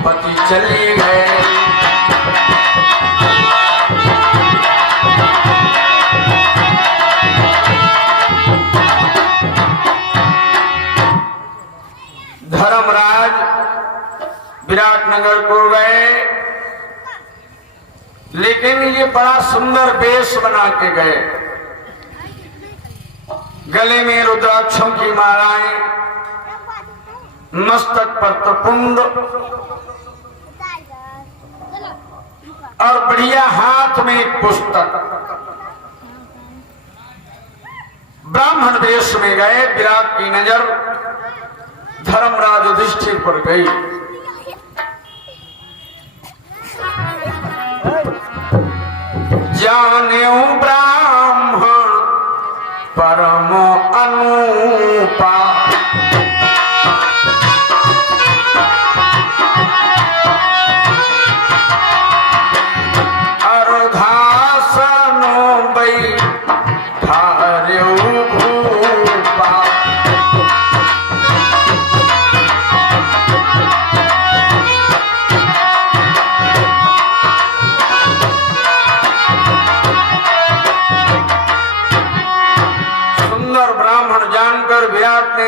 पति चली गए। धर्मराज विराटनगर को गए, लेकिन ये बड़ा सुंदर वेश बना के गए। गले में रुद्राक्षों की मालाएं, मस्तक पर त्रिपुंड और बढ़िया हाथ में एक पुस्तक। ब्राह्मण वेश में गए। विराट की नजर धर्मराज युधिष्ठिर पर गई। जानेऊ ब्राह्मण परम अनुपा,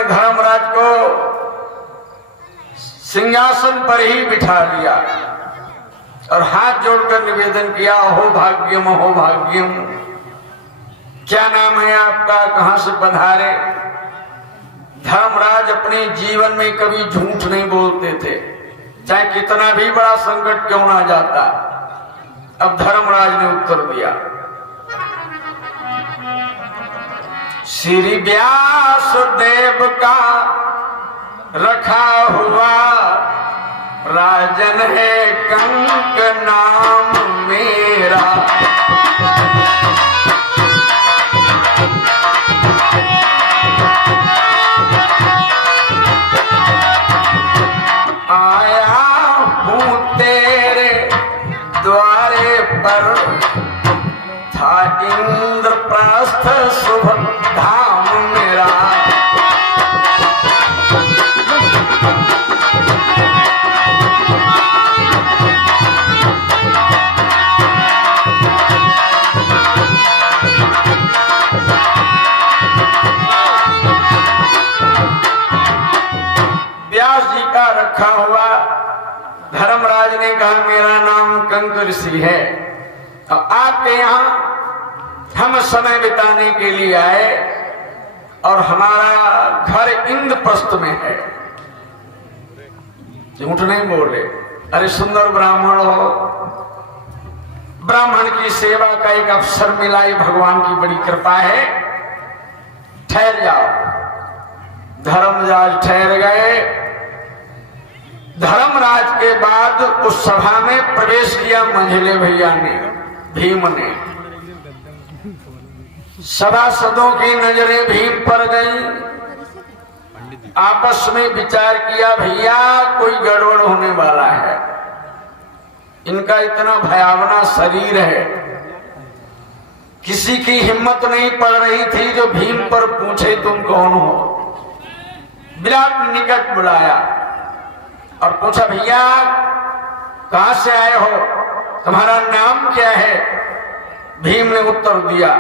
धर्मराज को सिंहासन पर ही बिठा लिया और हाथ जोड़कर निवेदन किया, हो भाग्यम हो भाग्यम, क्या नाम है आपका, कहां से पधारे। धर्मराज अपने जीवन में कभी झूठ नहीं बोलते थे, चाहे कितना भी बड़ा संकट क्यों ना जाता। अब धर्मराज ने उत्तर दिया, श्री व्यास देव का रखा हुआ राजन है कंक नाम मेरा। आया हूँ तेरे द्वारे पर, था इंद्रप्रस्थ शुभ धाम मेरा। व्यास जी का रखा हुआ। धर्मराज ने कहा, मेरा नाम कंक ऋषि है, और आपके यहाँ हम समय बिताने के लिए आए और हमारा घर इंद्रप्रस्थ में है। झूठ नहीं बोल रहे। अरे सुंदर ब्राह्मण हो, ब्राह्मण की सेवा का एक अवसर मिला, ये भगवान की बड़ी कृपा है, ठहर जाओ। धर्मराज ठहर गए। धर्मराज के बाद उस सभा में प्रवेश किया मंझले भैया ने, भीम ने। सभासदों की नजरें भीम पर गई। आपस में विचार किया, भैया कोई गड़बड़ होने वाला है। इनका इतना भयावना शरीर है, किसी की हिम्मत नहीं पड़ रही थी जो भीम पर पूछे तुम कौन हो। विराट निकट बुलाया और पूछा, भैया कहां से आए हो, तुम्हारा नाम क्या है। भीम ने उत्तर दिया,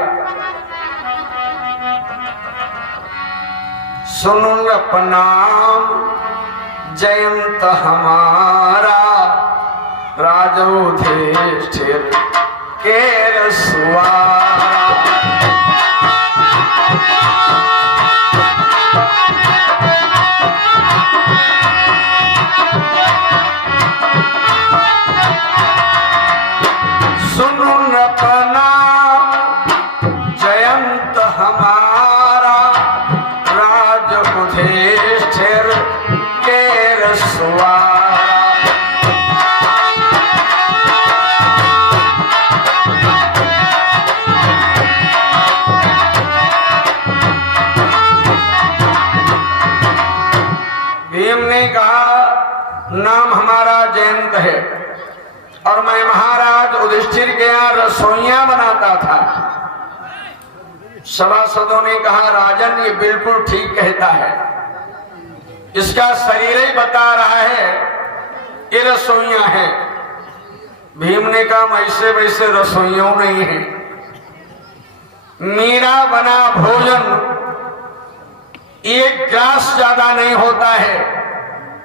सुनो नाम जयंत हमारा, राजोधिष्ठिर के रसवारा। सुनो नाम जयंत हमारा, राजोधिष्ठिर के रसवारा। नाम हमारा जयंत है और मैं महाराज युधिष्ठिर के यहाँ रसोइयां बनाता था। सभासदों ने कहा, राजन ये बिल्कुल ठीक कहता है, इसका शरीर ही बता रहा है रसोइया है। भीम ने कहा हम ऐसे वैसे रसोइयों नहीं है। मेरा बना भोजन एक ग्रास ज्यादा नहीं होता है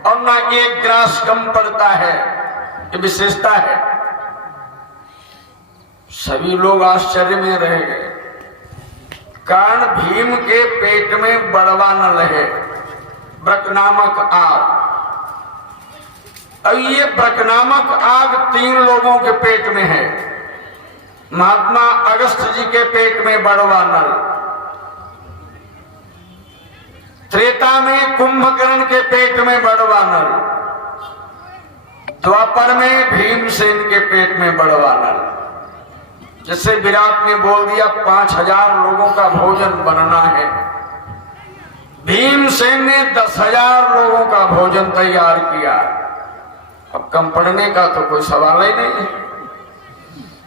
और ना एक ग्रास कम पड़ता है, ये विशेषता है। सभी लोग आश्चर्य में रह गए। कारण भीम के पेट में बड़वा नल है, ब्रक नामक आग। अब ये ब्रक नामक आग 3 लोगों के पेट में है। महात्मा अगस्त जी के पेट में बड़वा नल, त्रेता में कुंभकर्ण के पेट में बड़वा नल, द्वापर में भीमसेन के पेट में बड़वा नल। जैसे विराट ने बोल दिया 5000 लोगों का भोजन बनना है, भीमसेन ने 10,000 लोगों का भोजन तैयार किया। अब कम पड़ने का तो कोई सवाल ही नहीं है।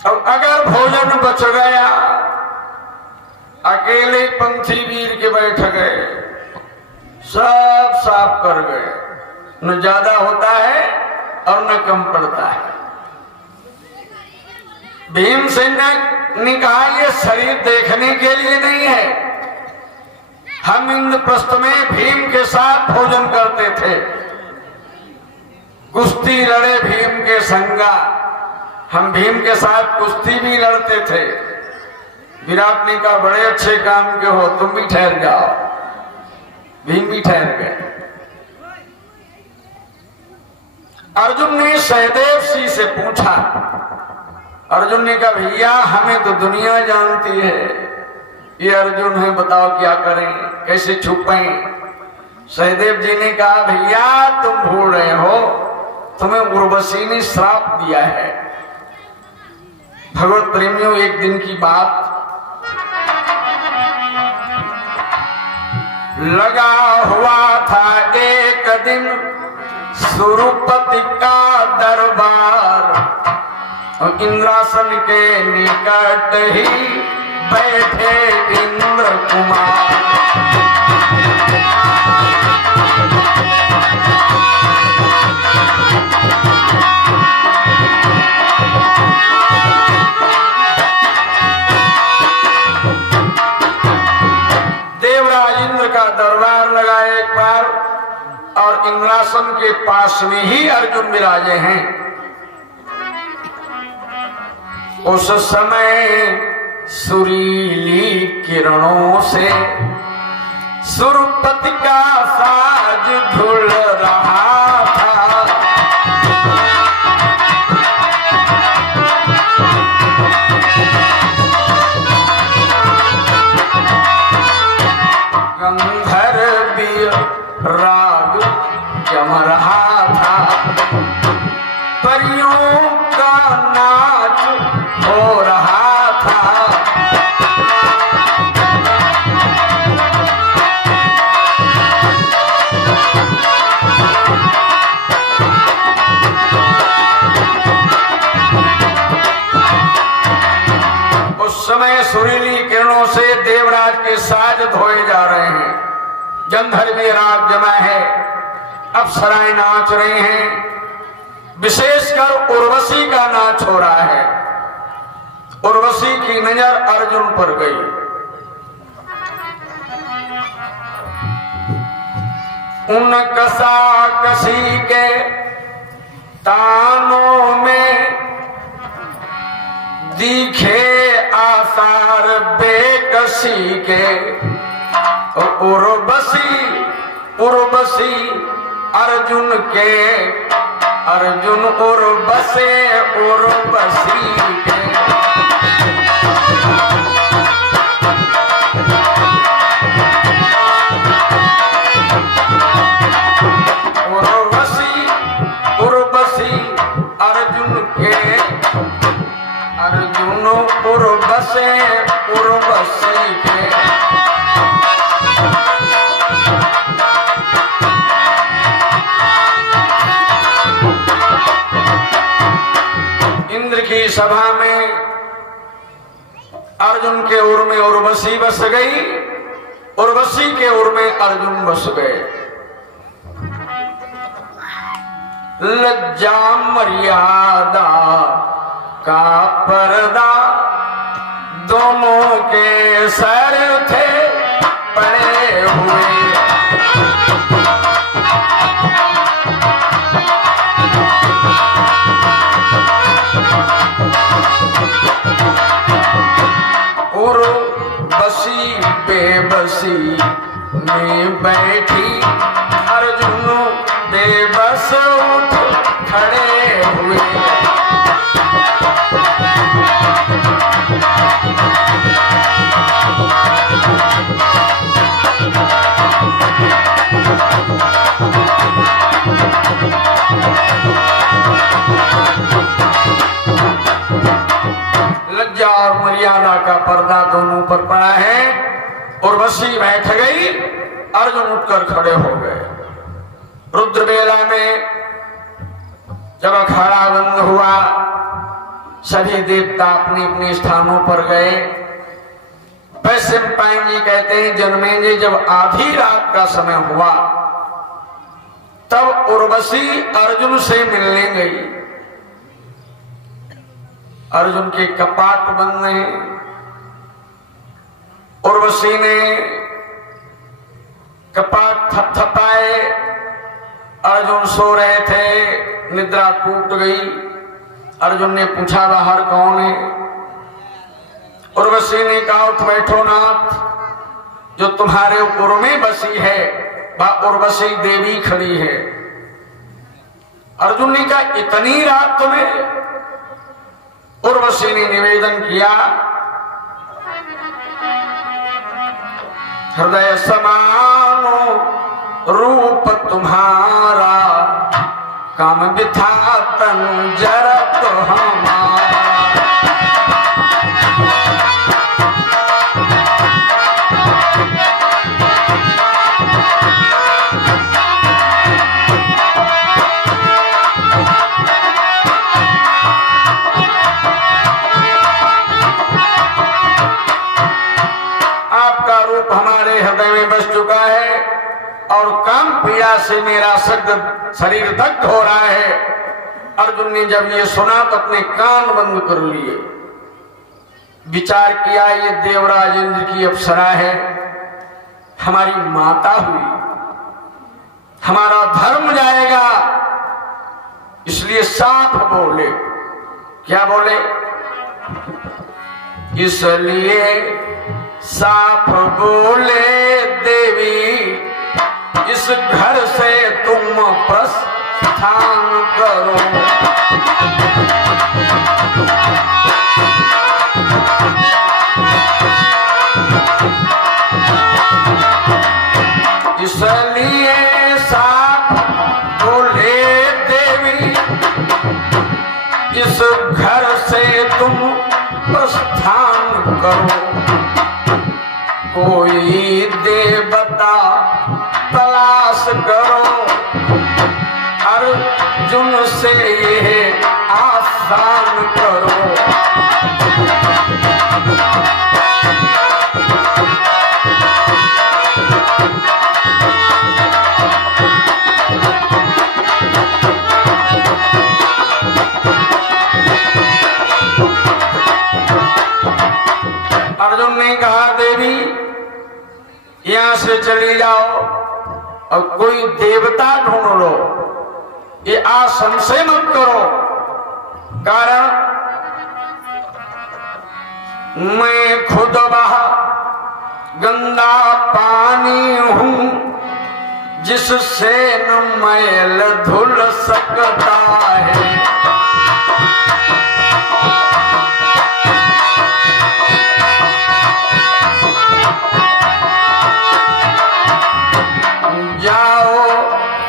अब अगर भोजन बच गया, अकेले पंथी वीर के बैठ गए, सब साफ कर गए, न ज्यादा होता है और न कम पड़ता है। भीमसेन ने कहा ये शरीर देखने के लिए नहीं है, हम इंद्रप्रस्थ में भीम के साथ भोजन करते थे, कुश्ती लड़े भीम के संगा, हम भीम के साथ कुश्ती भी लड़ते थे। विराट ने कहा बड़े अच्छे काम के हो, तुम भी ठहर जाओ। भीम भी ठहर गए। अर्जुन ने सहदेव सिंह से पूछा, अर्जुन ने कहा भैया हमें तो दुनिया जानती है, ये अर्जुन है, बताओ क्या करें, कैसे छुपाएं। सहदेव जी ने कहा भैया तुम भूल रहे हो, तुम्हें उर्वशी ने श्राप दिया है। भगवत प्रेमियों एक दिन की बात, लगा हुआ था एक दिन सुरपति का दरबार, और इंद्रासन के निकट ही बैठे इंद्र कुमार। देवराज इंद्र का दरबार लगा एक बार, और इंद्रासन के पास में ही अर्जुन विराजे हैं। उस समय सुरीली किरणों से सुरपति का साज धुल रहा था। गंधर्वी राग जम रहा था, परियों का नाच हो रहा था। उस समय सुरीली किरणों से देवराज के साज धोए जा रहे हैं, गंधर्वी राग जमा है, अप्सराएं नाच रहे हैं, विशेषकर उर्वशी का नाच हो रहा है। उर्वशी की नजर अर्जुन पर गई। उन कसाकसी के तानों में दिखे आसार बेकसी के। उर्वशी अर्जुन के, अर्जुन उर्वसे उर्वशी के। उर्वशी उर्वशी अर्जुन के, अर्जुन उर्वसे उर्वशी के। इंद्र की सभा में अर्जुन के उर में उर्वशी बस गई, उर्वशी के उर में अर्जुन बस गए। लज्जा मर्यादा का पर्दा दोनों के सर थे पड़े हुए। उर्वशी बेबसी में बैठी अर्जुन बेबस उठ खड़े हुए। लज्जा और मर्यादा का पर्दा दोनों पर पड़ा है। उर्वशी बैठ गई, अर्जुन उठकर खड़े हो गए। रुद्रवेला में जब अखाड़ा बंद हुआ, सभी देवता अपने अपने स्थानों पर गए। वैशंपायन जी कहते हैं, जन्मेंद्र जब आधी रात का समय हुआ तब उर्वशी अर्जुन से मिलने गई। अर्जुन के कपाट बंद हैं। उर्वशी ने कपाट थपथपाए। अर्जुन सो रहे थे, निद्रा टूट गई। अर्जुन ने पूछा, बाहर कौन है? उर्वशी ने कहा, उठ बैठो नाथ, जो तुम्हारे ऊपर में बसी है वह उर्वशी देवी खड़ी है। अर्जुन ने कहा, इतनी रात में? उर्वशी ने निवेदन किया, हृदय समानो रूप तुम्हारा, काम बिथा तन जरत हमारा। आपका रूप हमारे हृदय में बस चुका है और काम पीड़ा से मेरा शरीर दग्ध हो रहा है। अर्जुन ने जब ये सुना तो अपने कान बंद कर लिए। विचार किया, ये देवराज इंद्र की अप्सरा है, हमारी माता हुई, हमारा धर्म जाएगा, इसलिए साफ बोले। क्या बोले? इसलिए साफ बोले, देवी इस घर से तुम प्रस्थान करो। इसलिए साफ बोले, देवी इस घर से तुम प्रस्थान करो। कोई देवता तलाश करो, अर्जुन से ये आसान करो। अर्जुन ने कहा, देवी यहां से चली जाओ और कोई देवता ढूंढ लो, ये संशय मत करो। कारण मैं खुद बहा गंदा पानी हूं, जिससे न मैल धुल सकता है। जाओ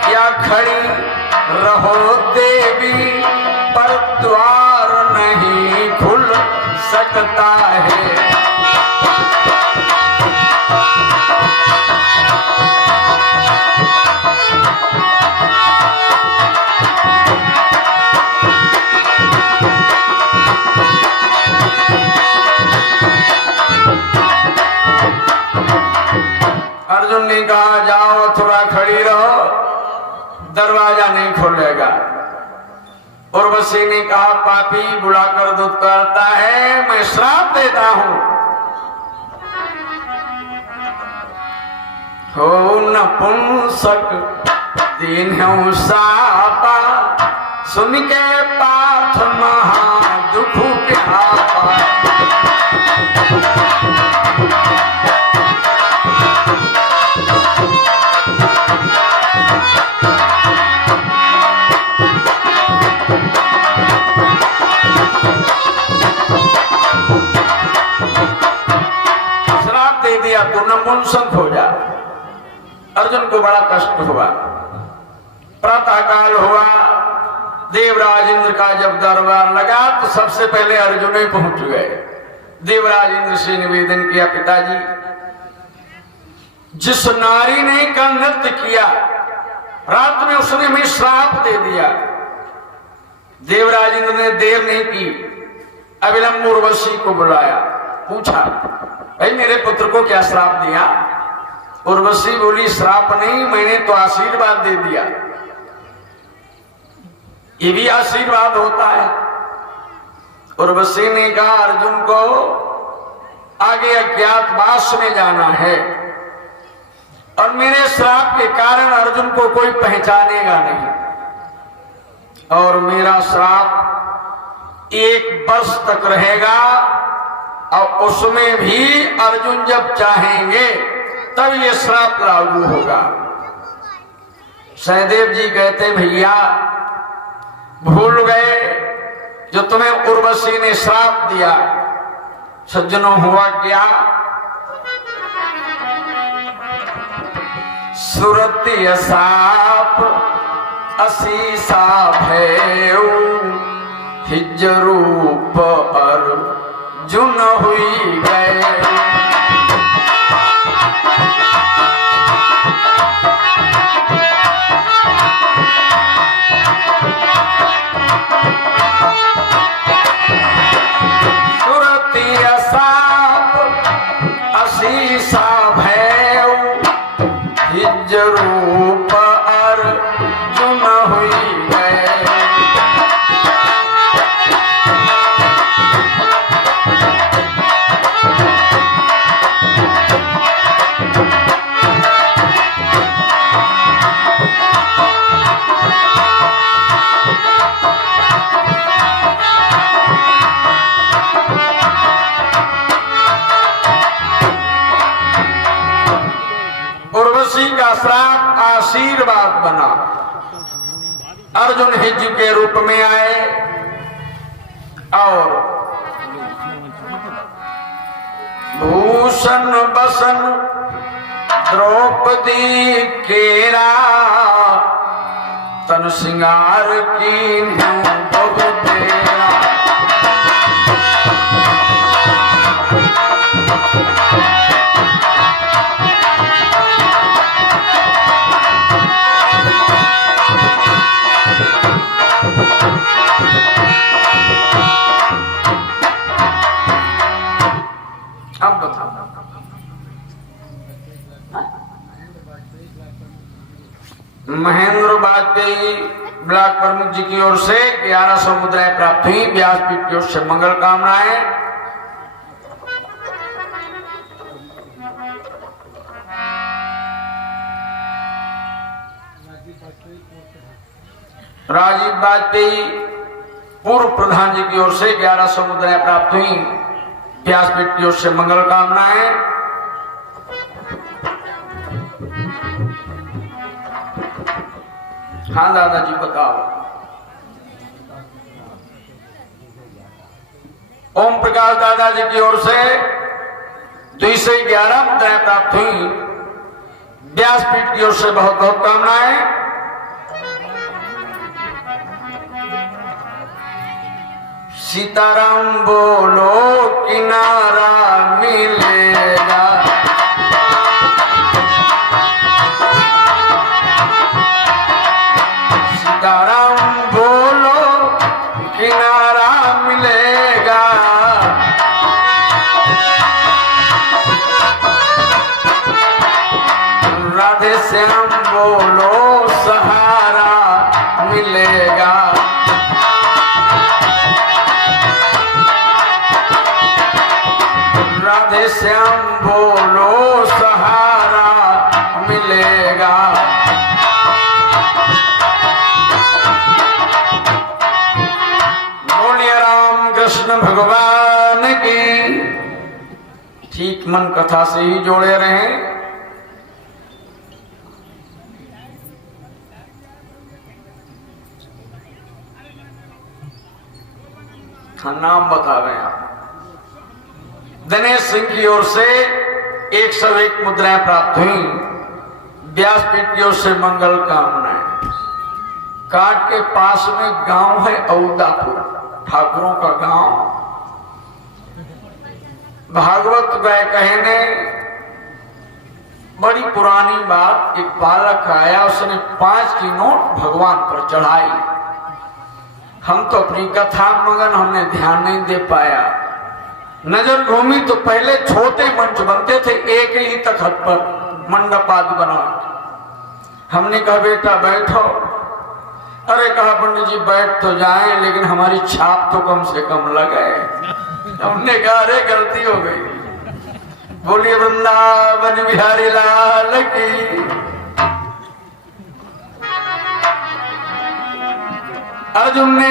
या खड़ी रहो देवी, पर द्वार नहीं खुल सकता है। अर्जुन ने कहा, जाओ थोड़ा खड़ी रहो, दरवाजा नहीं खोलेगा। उर्वशी ने कहा पापी बुलाकर दूध करता है, मैं श्राप देता हूं। हो नपुंसक दीन्हु सापा, सुन के पाठ महा दुख व्यापा। श्राप दे दिया तो नपुंसक हो जा। अर्जुन को बड़ा कष्ट हुआ। प्रातःकाल हुआ, देवराज इंद्र का जब दरबार लगा तो सबसे पहले अर्जुन ही पहुंच गए। देवराज इंद्र से निवेदन किया, पिताजी जिस नारी ने का नृत्य किया रात में उसने हमें श्राप दे दिया। देवराज इंद्र ने देर नहीं की, अविलंब उर्वशी को बुलाया, पूछा भाई मेरे पुत्र को क्या श्राप दिया? उर्वशी बोली श्राप नहीं, मैंने तो आशीर्वाद दे दिया। ये भी आशीर्वाद होता है। उर्वशी ने कहा अर्जुन को आगे अज्ञातवास में जाना है और मेरे श्राप के कारण अर्जुन को कोई पहचानेगा नहीं, और मेरा श्राप 1 वर्ष तक रहेगा और उसमें भी अर्जुन जब चाहेंगे तब ये श्राप लागू होगा। सहदेव जी कहते भैया भूल गए जो तुम्हें उर्वशी ने श्राप दिया। सज्जनों हुआ क्या? सुरति साप असीसा भैऊ, हिज रूप अर्जुन हुई गए। रूप अर्जुन हुई गए। उर्वशी का श्राप आशीर्वाद बना। अर्जुन हिज के रूप में आए और भूषण बसन द्रौपदी केरा, तन सिंगार की बहु तेरा। महेंद्र वाजपेयी ब्लॉक प्रमुख जी की ओर से 1100 मुद्राएं प्राप्त हुई। व्यासपीठ की ओर से मंगल कामनाएं। राजीव वाजपेयी पूर्व प्रधान जी की ओर से 1100 मुद्राएं प्राप्त हुई। व्यासपीठ की ओर से मंगल कामनाएं। हाँ दादाजी बताओ। ओम प्रकाश दादाजी की ओर से 211 मुद्राएं प्राप्त हुई। व्यासपीठ की ओर से बहुत बहुत कामनाएं। सीताराम बोलो किनारा मिलेगा। सीताराम बोलो किनारा मिलेगा। राधे श्याम बोलो सहारा मिलेगा। श्याम बोलो सहारा मिलेगा। बोलिए राम कृष्ण भगवान की। ठीक मन कथा से ही जोड़े रहें। नाम बता रहे हैं आप। दिनेश सिंह की ओर से 101 मुद्राएं प्राप्त हुई। व्यासपीठ की ओर से मंगल कामनाएं। काट के पास में गांव है औदापुर, ठाकुरों का गांव। भागवत गए कहने बड़ी पुरानी बात, एक बालक आया, उसने 5 की नोट भगवान पर चढ़ाई। हम तो अपनी कथा मगन, हमने ध्यान नहीं दे पाया। नजर घूमी तो पहले छोटे मंच बनते थे, एक ही तखत पर मंडप आदि बना। हमने कहा बेटा बैठो। अरे कहा पंडित जी बैठ तो जाएं, लेकिन हमारी छाप तो कम से कम लगे। हमने कहा अरे गलती हो गई। बोलिए वृंदावन बिहारी लाल की। अर्जुन ने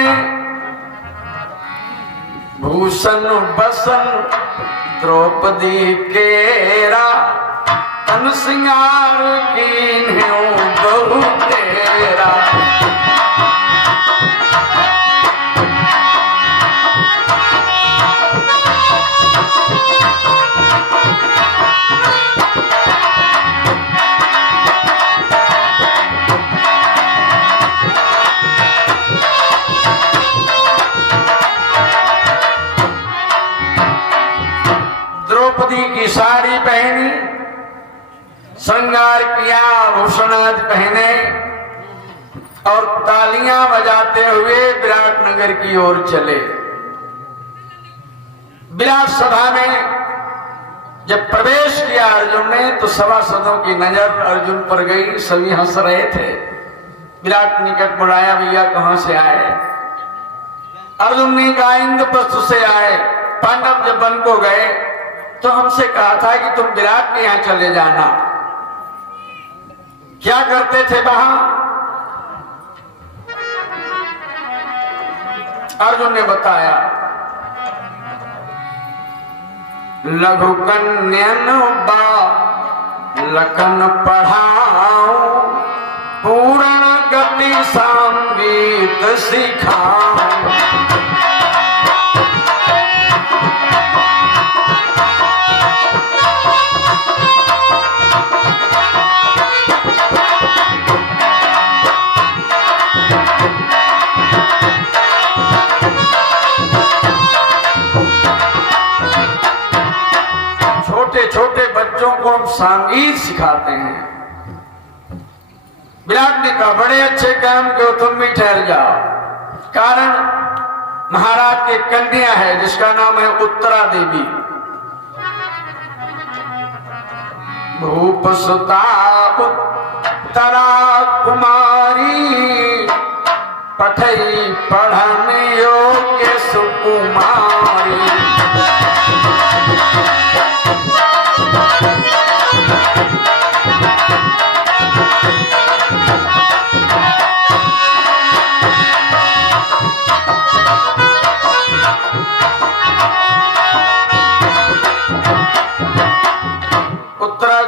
भूषण बसन द्रौपदी केरा, तन सिंगार कीन्ह्यो बहु तेरा। की साड़ी पहनी, श्रृंगार किया, भूषणाद पहने और तालियां बजाते हुए विराट नगर की ओर चले। विराट सभा में जब प्रवेश किया अर्जुन ने, तो सभासदों की नजर अर्जुन पर गई। सभी हंस रहे थे। विराट निकट बुलाया, भैया कहां से आए? अर्जुन ने कहा इंद्रप्रस्थ से आए। पांडव जब वन को गए तो हमसे कहा था कि तुम विराट के यहां चले जाना। क्या करते थे वहां? अर्जुन ने बताया, लघु कन्यन लखन पढ़ाऊं, पूर्ण गति संगीत सिखाऊं। छोटे बच्चों को हम संगीत सिखाते हैं। विराट ने कहा बड़े अच्छे काम क्यों, तुम भी ठहर जाओ। कारण महाराज की कन्या है जिसका नाम है उत्तरा देवी। भूप सुता उत्तरा कुमारी, पठई पढ़न योग्य सुकुमारी।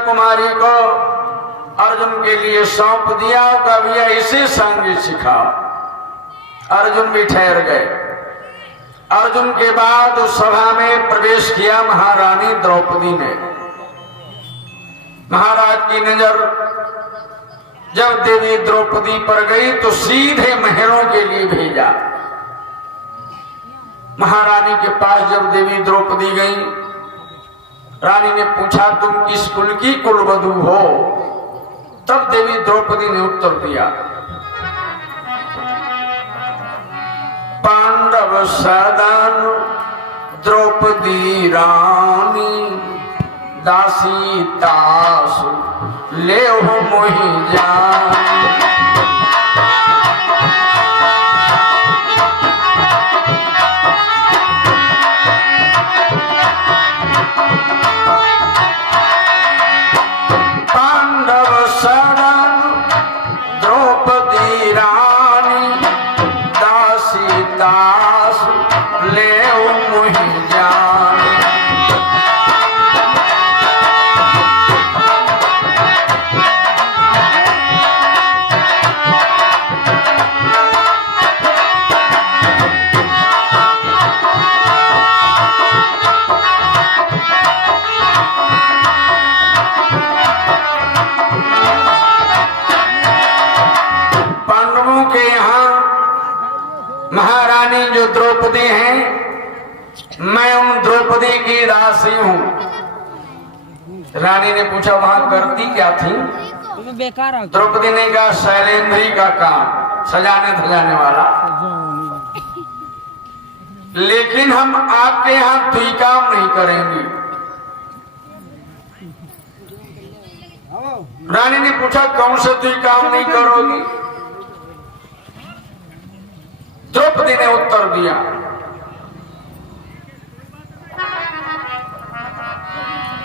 कुमारी को अर्जुन के लिए सौंप दिया, का भैया इसे संगीत सिखाओ। अर्जुन भी ठहर गए। अर्जुन के बाद उस सभा में प्रवेश किया महारानी द्रौपदी ने। महाराज की नजर जब देवी द्रौपदी पर गई तो सीधे महलों के लिए भेजा। महारानी के पास जब देवी द्रौपदी गई, रानी ने पूछा तुम किस कुल की कुलवधू हो? तब देवी द्रौपदी ने उत्तर दिया, पांडव सदन द्रौपदी रानी, दासी दासु ले हो मोहि जानी। महारानी जो द्रौपदी हैं, मैं उन द्रौपदी की दासी हूं। रानी ने पूछा वहां करती क्या थी? द्रौपदी ने कहा शैलेंद्री का काम, सजाने धजाने वाला। लेकिन हम आपके यहां कोई काम नहीं करेंगे। रानी ने पूछा कौन से तुई काम नहीं करोगी? द्रौपदी ने उत्तर दिया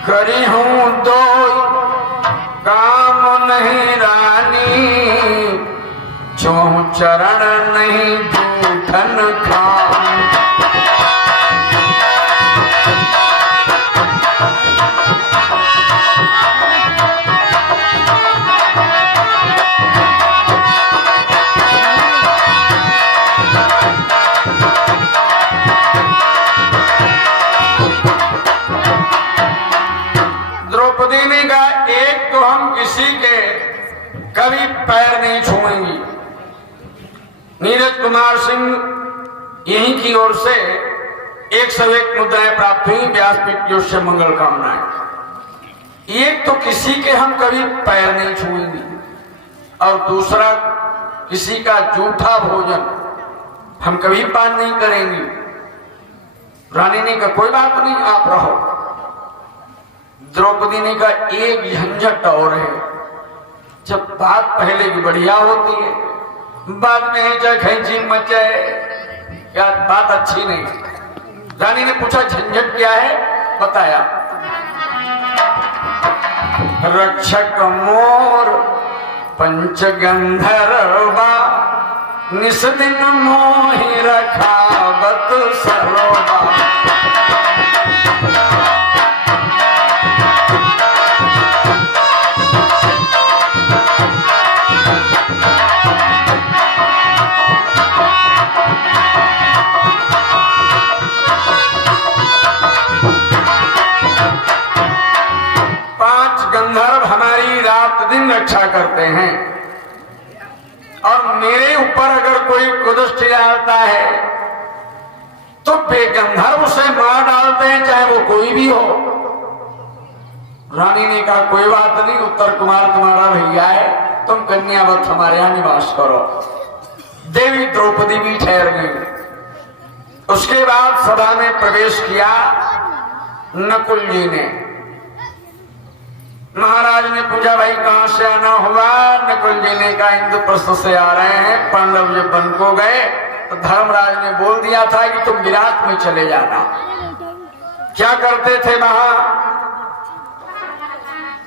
करी हूं दो काम नहीं रानी, जो चरण नहीं जूठन खाऊं। द्रौपदी ने कहा एक तो हम किसी के कभी पैर नहीं छुएंगी। नीरज कुमार सिंह यहीं की ओर से 101 मुद्राएं प्राप्त हुई। व्यासपीठ की ओर से मंगल कामनाएं। एक तो किसी के हम कभी पैर नहीं छुएंगे और दूसरा किसी का जूठा भोजन हम कभी पान नहीं करेंगे। रानी ने कहा कोई बात नहीं, आप रहो। द्रौपदी ने कहा एक झंझट और है, जब बात पहले की बढ़िया होती है, बाद में खैंची मचे, क्या बात अच्छी नहीं। रानी ने पूछा झंझट क्या है? बताया रक्षक मोर पंचगंधर्वा, निस दिन मोहि रखावत सरोबा। 5 गंधर्व हमारी रात दिन रक्षा करते हैं और मेरे ऊपर अगर कोई कुदृष्टि डालता है तो बेगंधर्व उसे मार डालते हैं, चाहे वो कोई भी हो। रानी ने कहा कोई बात नहीं, उत्तर कुमार तुम्हारा भैया है, तुम कन्यावत हमारे यहां निवास करो। देवी द्रौपदी भी ठहर गई। उसके बाद सभा में प्रवेश किया नकुल जी ने। महाराज ने पूछा भाई कहां से आना हुआ? नकुल जी ने कहा इंद्रप्रस्थ से आ रहे हैं। पांडव जब वन को गए तो धर्मराज ने बोल दिया था कि तुम विराट में चले जाना। क्या करते थे वहां?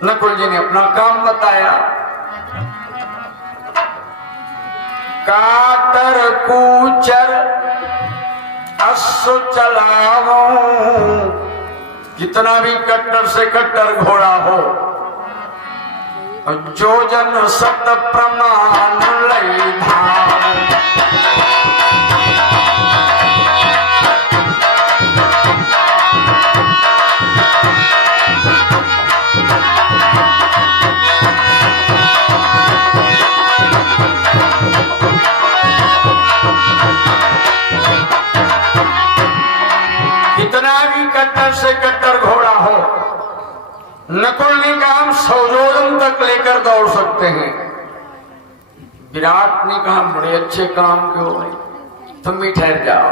नकुल जी ने अपना काम बताया। कातर कूचर अश्व चलाओ, कितना भी कट्टर से कट्टर घोड़ा हो, जो जन सत प्रमाण लई धाम। कितना भी कट्टर से कट्टर घोड़ा हो, नकुल ने कहा हम 100 जोड़न तक लेकर दौड़ सकते हैं। विराट ने कहा बड़े अच्छे काम के हो गए, तुम भी ठहर जाओ।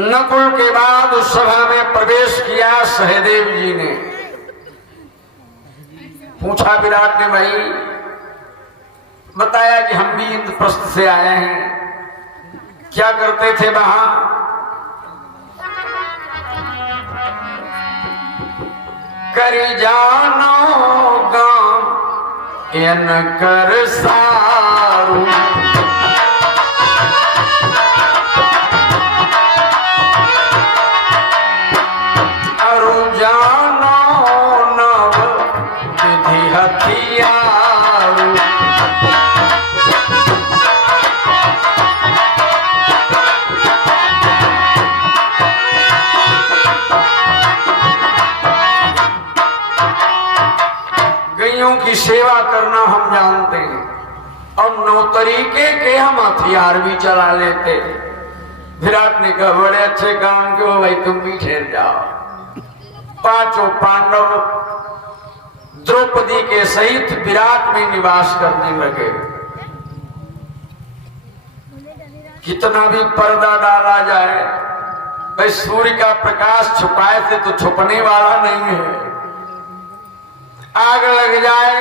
नकुल के बाद उस सभा में प्रवेश किया सहदेव जी ने। पूछा विराट ने भाई, बताया कि हम भी इंद्रप्रस्थ से आए हैं, क्या करते थे वहां? कर जानो गांव इन कर सारू, अरु जानो नव विधि हथियारू। गैयों की सेवा करना हम जानते हैं और 9 तरीके के के हम हथियार भी चला लेते। विराट ने कहा बड़े अच्छे काम के हो भाई, तुम भी ठहर जाओ। पांचों पांडव द्रौपदी के सहित विराट में निवास करने लगे। कितना भी पर्दा डाला जाए, भाई सूर्य का प्रकाश छुपाए से तो छुपने वाला नहीं है। आग लग जाए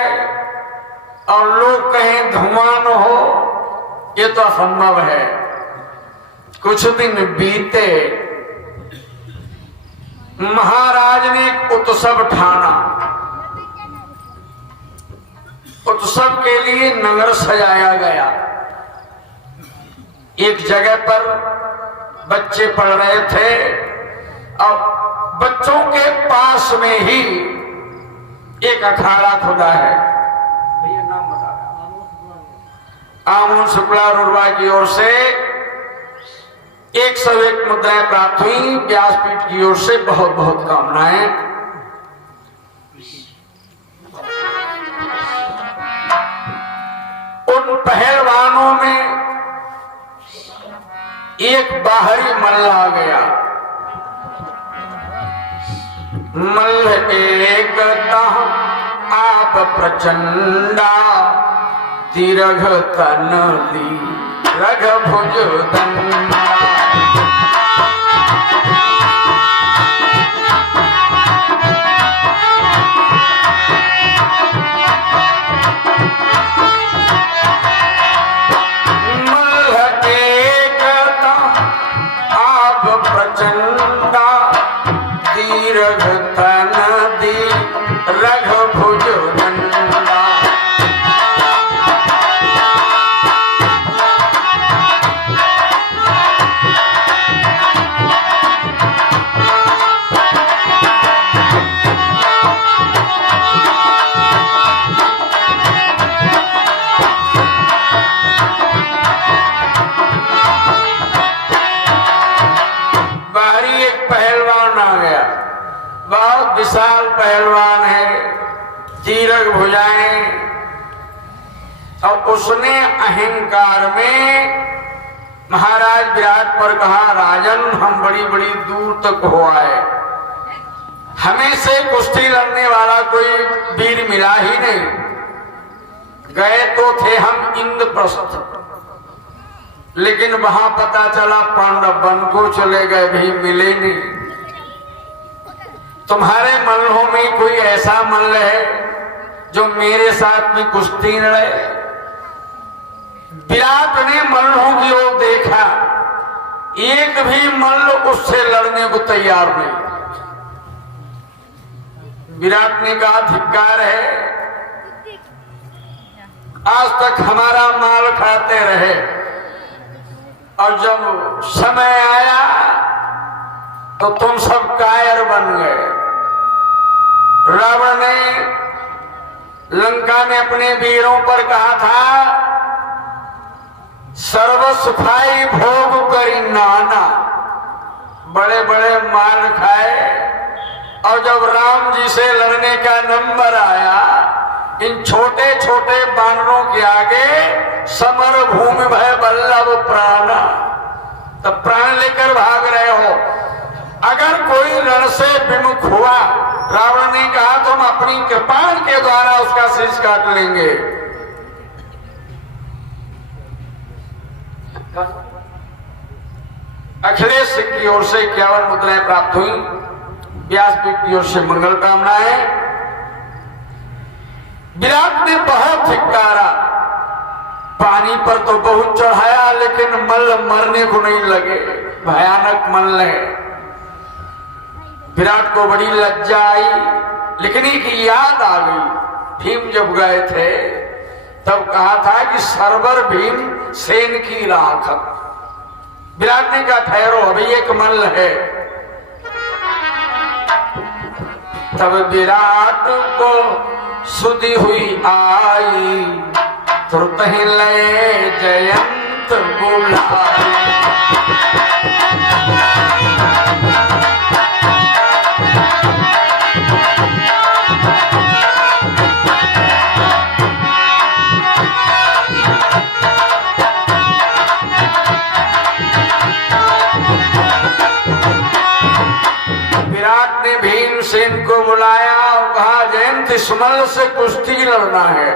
और लोग कहें धुआं न हो, ये तो असंभव है। कुछ दिन बीते, महाराज ने एक उत्सव ठाना। उत्सव के लिए नगर सजाया गया। एक जगह पर बच्चे पढ़ रहे थे और बच्चों के पास में ही एक अखाड़ा खुदा है। भैया नाम बता। आमोद शुक्ला रुरवा की ओर से 101 मुद्राएं प्राप्त हुई। व्यासपीठ की ओर से बहुत बहुत कामनाएं। उन पहलवानों में एक बाहरी मल्ल आ गया। मल्ल एकता आप प्रचंडा तिरघ तन दी रघ भुज दंडा। विशाल पहलवान है, तीरक भुजाएं, और उसने अहंकार में महाराज विराट पर कहा, राजन हम बड़ी बड़ी दूर तक हो आए, हमें से कुश्ती लड़ने वाला कोई वीर मिला ही नहीं। गए तो थे हम इंद्रप्रस्थ, लेकिन वहां पता चला पांडव वन को चले गए, भी मिले नहीं। तुम्हारे मल्लों में कोई ऐसा मल्ल है जो मेरे साथ में कुश्ती लड़े? विराट ने मल्लों की ओर देखा, एक भी मल्ल उससे लड़ने को तैयार नहीं। विराट ने कहा धिक्कार है, आज तक हमारा माल खाते रहे और जब समय आया तो तुम सब कायर बन गए। रावण ने लंका में अपने वीरों पर कहा था, सर्व सुखाई भोग करी नाना, बड़े बड़े माल खाए, और जब राम जी से लड़ने का नंबर आया, इन छोटे छोटे बानरों के आगे समर भूमि भय बल्लभ प्राणा, तब प्राण लेकर भाग रहे हो। अगर कोई रण से विमुख हुआ, रावण ने कहा तुम अपनी कृपाण के द्वारा उसका शीश काट लेंगे। अखिलेश सिंह की ओर से 51 मुद्राएं प्राप्त हुई। व्यासपीठ की ओर से मंगल कामनाएं। विराट ने बहुत धिक्कारा, पानी पर तो बहुत चढ़ाया, लेकिन मल्ल मरने को नहीं लगे, भयानक मल्ल है। विराट को बड़ी लज्जा आई, लेकिन एक याद आ गई। भीम जब गए थे तब कहा था कि सरवर भीम सेन की राख। विराट ने कहा ठहरो, अभी एक मल्ल है। तब विराट को सुधि हुई आई, तुरत ही ले जयंत बुलाई। सुमल से कुश्ती लड़ना है।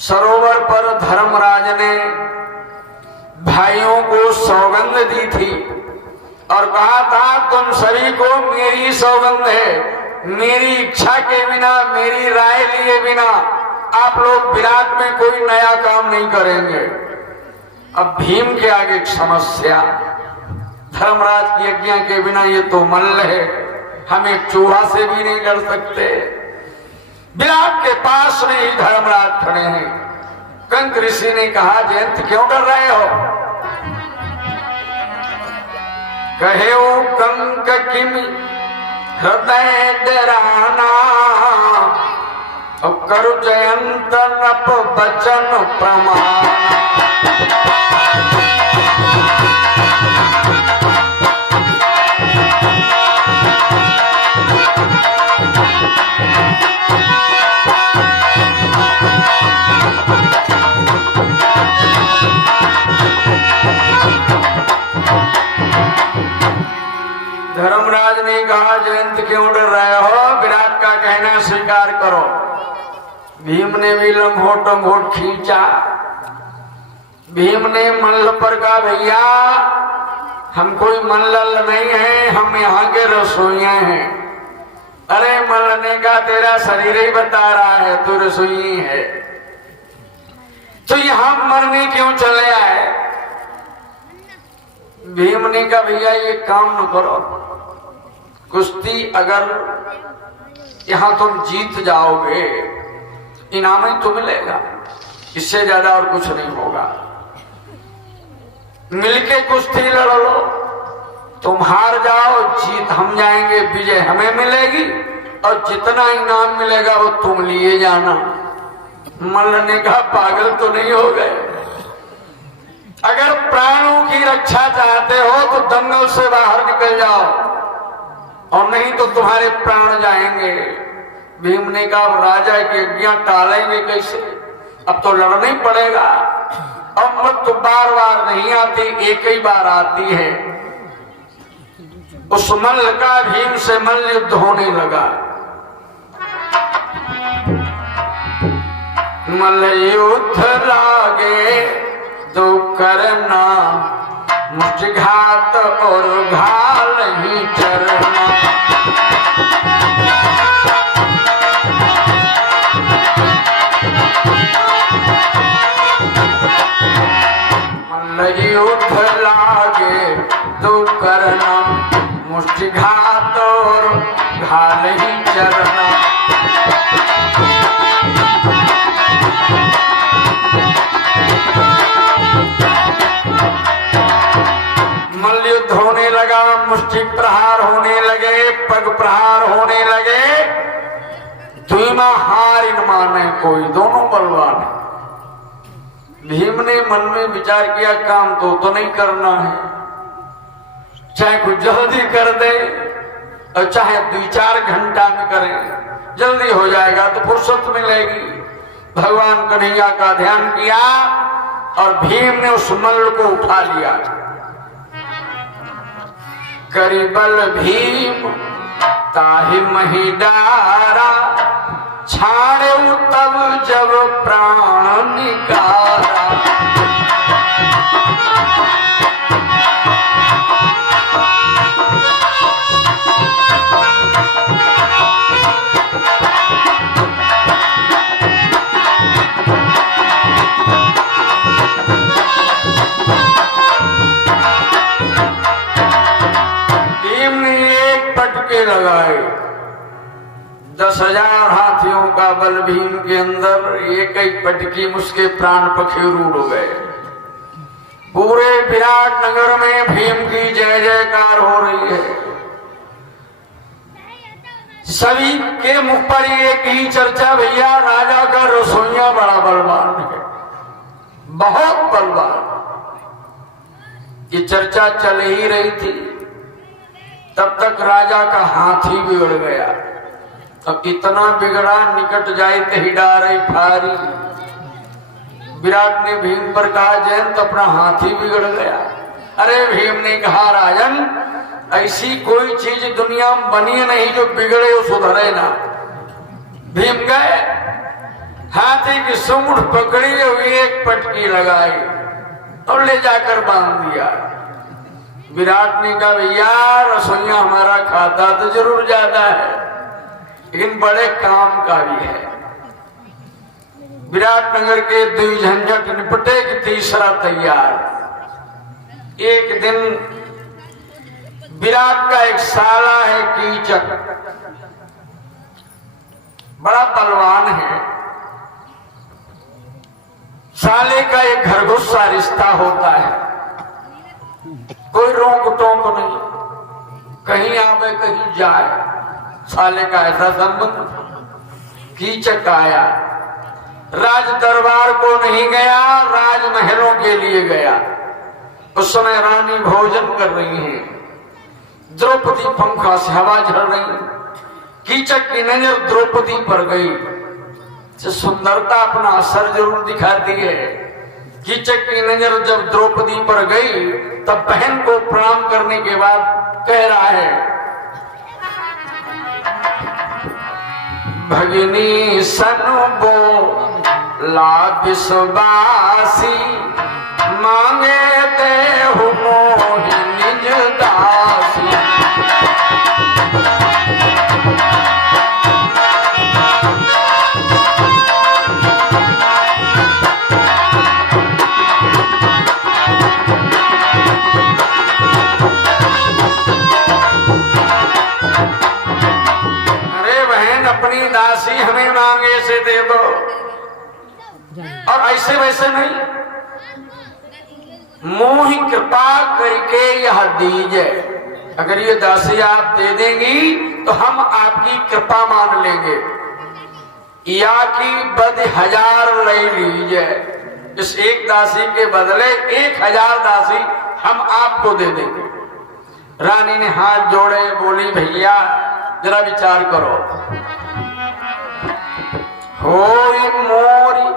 सरोवर पर धर्मराज ने भाइयों को सौगंध दी थी और कहा था तुम सभी को मेरी सौगंध है, मेरी इच्छा के बिना, मेरी राय लिए बिना आप लोग विराट में कोई नया काम नहीं करेंगे। अब भीम के आगे एक समस्या, धर्मराज की आज्ञा के बिना ये तो मल्ल है, हम एक चूहा से भी नहीं लड़ सकते। विराट के पास में ही धर्मराज खड़े हैं। कंक ऋषि ने कहा जयंत क्यों डर रहे हो? कहे ओ कंक किम हृदय डराना, करु जयंत नप बचन प्रमाण। धर्मराज ने कहा जयंत क्यों डर रहे हो? विराट का कहना स्वीकार करो। भीम ने भी लंगोट खींचा। भीम ने मल्ल पर कहा भैया हम कोई मल्ल नहीं है, हम यहाँ के रसोइया हैं। अरे मल्ल ने कहा तेरा शरीर ही बता रहा है तू रसोई है, तो यहाँ मरने क्यों चले आए? भीम ने कहा भैया ये काम न करो, कुश्ती अगर यहां तुम जीत जाओगे इनाम ही तो मिलेगा, इससे ज्यादा और कुछ नहीं होगा। मिलके कुश्ती लड़ लो, तुम हार जाओ जीत हम जाएंगे, विजय हमें मिलेगी और जितना इनाम मिलेगा वो तुम लिए जाना। मल्ल ने कहा पागल तो नहीं हो गए? अगर प्राणों की रक्षा चाहते हो तो दंगल से बाहर निकल जाओ और नहीं तो तुम्हारे प्राण जाएंगे। भीम ने कहा राजा की आज्ञा टालेंगे कैसे? अब तो लड़ना ही पड़ेगा। अब मत तो बार बार नहीं आती, एक ही बार आती है। उस मल्ल का भीम से मल्ल युद्ध होने लगा। मल्ल युद्ध लागे तो करना, मुझघात और घाल ही चरना। मल्ल युद्ध लागे तो करना, मुझघात और घाल ही चरना। मल्लयुद्ध होने लगा, मुष्टि प्रहार होने लगे, पग प्रहार होने लगे। दुईमा हार इन माने कोई, दोनों बलवान है। भीम ने मन में विचार किया काम तो नहीं करना है, चाहे कुछ जल्दी कर दे और चाहे 2-4 घंटा में करें, जल्दी हो जाएगा तो फुर्सत मिलेगी। भगवान कन्हैया का ध्यान किया और भीम ने उस मल्ल को उठा लिया। करिबल भीम ताहि मही डारा, छाड़े तब जब प्राण निकारा। लगाए 10,000 हाथियों का बल भीम के अंदर, एक एक पटकी उसके प्राण पखेरु हो गए। पूरे विराट नगर में भीम की जय जयकार हो रही है। सभी के मुख पर एक ही चर्चा, भैया राजा का रसोइया बड़ा बलवान है, बहुत बलवान। ये चर्चा चल ही रही थी, तब तक राजा का हाथी बिगड़ गया। अब इतना बिगड़ा निकट जाए तही डारे फारी। विराट ने भीम पर कहा जयंत अपना हाथी बिगड़ गया। अरे भीम ने कहा राजन ऐसी कोई चीज दुनिया में बनी नहीं जो बिगड़े और सुधरे ना। भीम गए, हाथी की सूंड पकड़ी हुई, एक पटकी लगाई और ले जाकर बांध दिया। विराट ने कहा भैया रसोईया हमारा खाता तो जरूर ज्यादा है, लेकिन बड़े काम का भी है। विराटनगर के 2 झंझट निपटे कि तीसरा तैयार। एक दिन विराट का एक साला है कीचक, बड़ा बलवान है। साले का एक घरगुस्सा रिश्ता होता है, कोई रोक टोक नहीं, कहीं आवे कहीं जाए, साले का ऐसा संबंध। कीचक आया, राज दरबार को नहीं गया, राजमहलों के लिए गया। उस समय रानी भोजन कर रही है, द्रौपदी पंखा से हवा झड़ रही। कीचक की नजर द्रौपदी पर गई, सुंदरता अपना असर जरूर दिखाती है। कीचक की नजर जब द्रौपदी पर गई तब बहन को प्रणाम करने के बाद कह रहा है, भगिनी सनबो लाबिसबासी मांगे देहु मोहि निज दासी। अपनी दासी हमें मांगे से दे दो, और ऐसे वैसे नहीं, मोहि कृपा करके यह दीजिए। अगर ये दासी आप दे देंगी तो हम आपकी कृपा मान लेंगे, या कि बद 1000 ले लीजिए, इस एक दासी के बदले 1000 दासी हम आपको दे देंगे। रानी ने हाथ जोड़े, बोली भैया जरा विचार करो। होई मोरी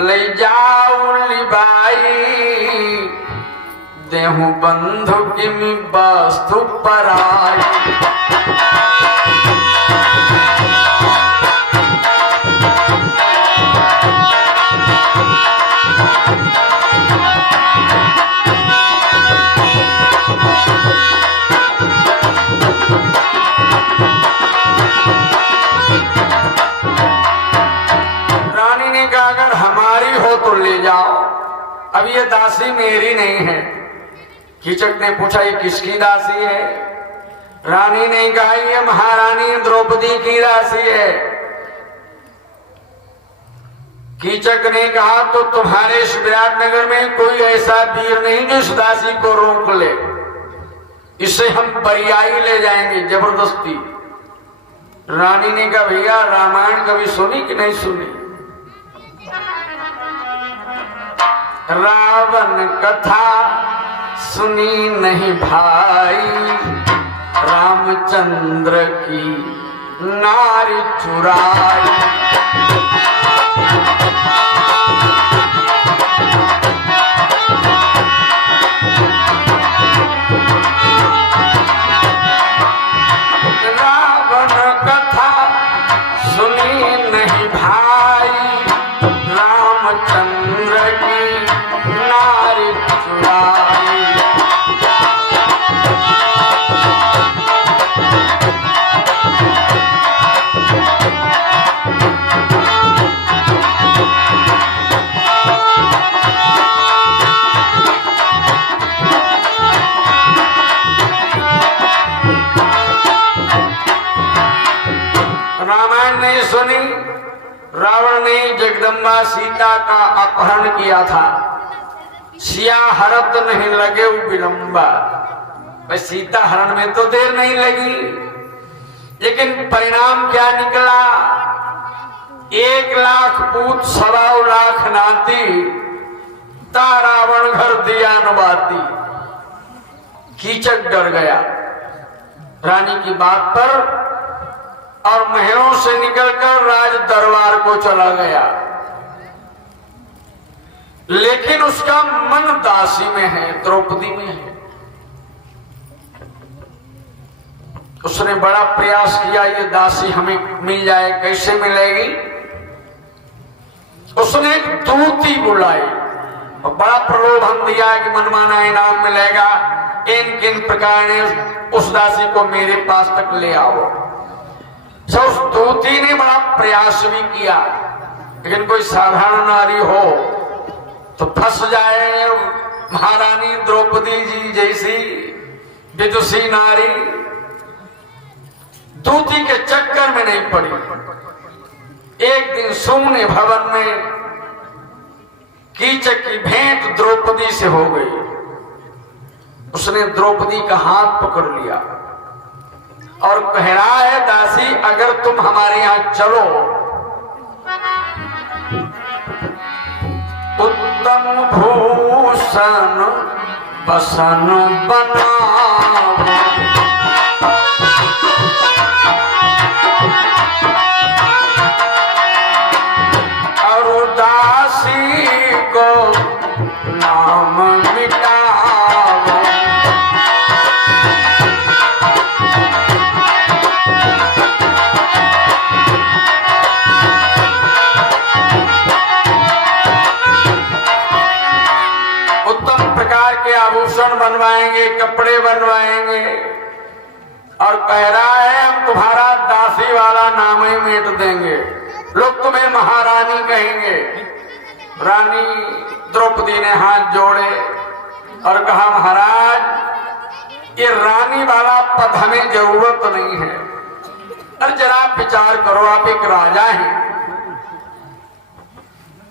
ले जाऊ लिबाई, देहु बंधु किमि वस्तु पराई। तो ले जाओ, अब ये दासी मेरी नहीं है। कीचक ने पूछा ये किसकी दासी है? रानी ने कहा ये महारानी द्रौपदी की दासी है। कीचक ने कहा तो तुम्हारे इस विराटनगर में कोई ऐसा वीर नहीं जो इस दासी को रोक ले, इसे हम बरियाई ले जाएंगे जबरदस्ती। रानी ने कहा भैया रामायण कभी सुनी कि नहीं सुनी? रावण कथा सुनी नहीं भाई, रामचंद्र की नारी चुराई। रावण कथा सुनी नहीं भाई, रामचंद्र की नारी चुराई। रामायण नहीं सुनी? रावण ने जगदम्बा सीता का अपहरण किया था, सिया हरत नहीं लगे विलंबा। सीता हरण में तो देर नहीं लगी, लेकिन परिणाम क्या निकला? 1 लाख पूत 1.25 लाख नाती, ता रावण घर दिया नवाती। कीचक डर गया रानी की बात पर और महलों से निकलकर राज दरबार को चला गया, लेकिन उसका मन दासी में है, द्रौपदी में है। उस उसने बड़ा प्रयास किया ये दासी हमें मिल जाए, कैसे मिलेगी? उसने एक दूती बुलाई और बड़ा प्रलोभन दिया कि मनमाना इनाम मिलेगा, इन किन प्रकार ने उस दासी को मेरे पास तक ले आओ। तो उस दूती ने बड़ा प्रयास भी किया, लेकिन कोई साधारण नारी हो तो फंस जाए। महारानी द्रौपदी जी जैसी विदुषी नारी दूती के चक्कर में नहीं पड़ी। एक दिन सुम्न भवन में कीचक की भेंट द्रौपदी से हो गई। उसने द्रौपदी का हाथ पकड़ लिया और कह रहा है, दासी अगर तुम हमारे यहां चलो उत्तम भूषण बसन बनाओ, और दासी को नाम मिटाओ। उत्तम प्रकार के आभूषण बनवाएंगे, कपड़े बनवाएंगे, और कह रहा है हम तुम्हारा दासी वाला नाम ही मिट देंगे, लोग तुम्हें महारानी कहेंगे। रानी द्रौपदी ने हाथ जोड़े और कहा, महाराज ये रानी वाला पद हमें जरूरत नहीं है। और जरा विचार करो, आप एक राजा हैं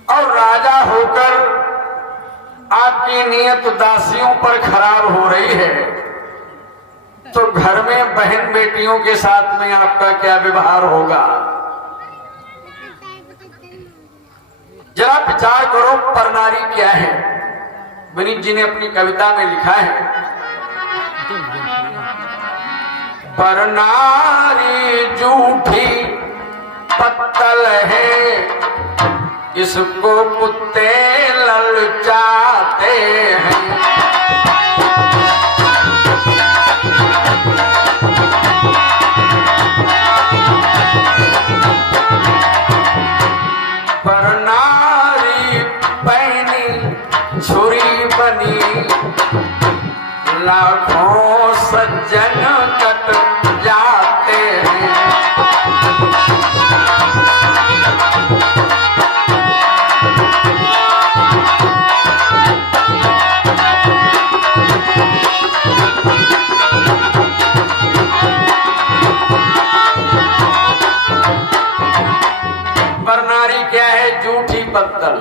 और राजा होकर आपकी नियत दासियों पर खराब हो रही है, तो घर में बहन बेटियों के साथ में आपका क्या व्यवहार होगा? जरा विचार करो, परनारी क्या है? विनीत जी ने अपनी कविता में लिखा है, परनारी झूठी पत्तल है, इसको कुत्ते ललचाते हैं। परनारी पैनी छुरी बनी, लाखों सज्जन कट जाते हैं। परनारी क्या है? झूठी पत्तल।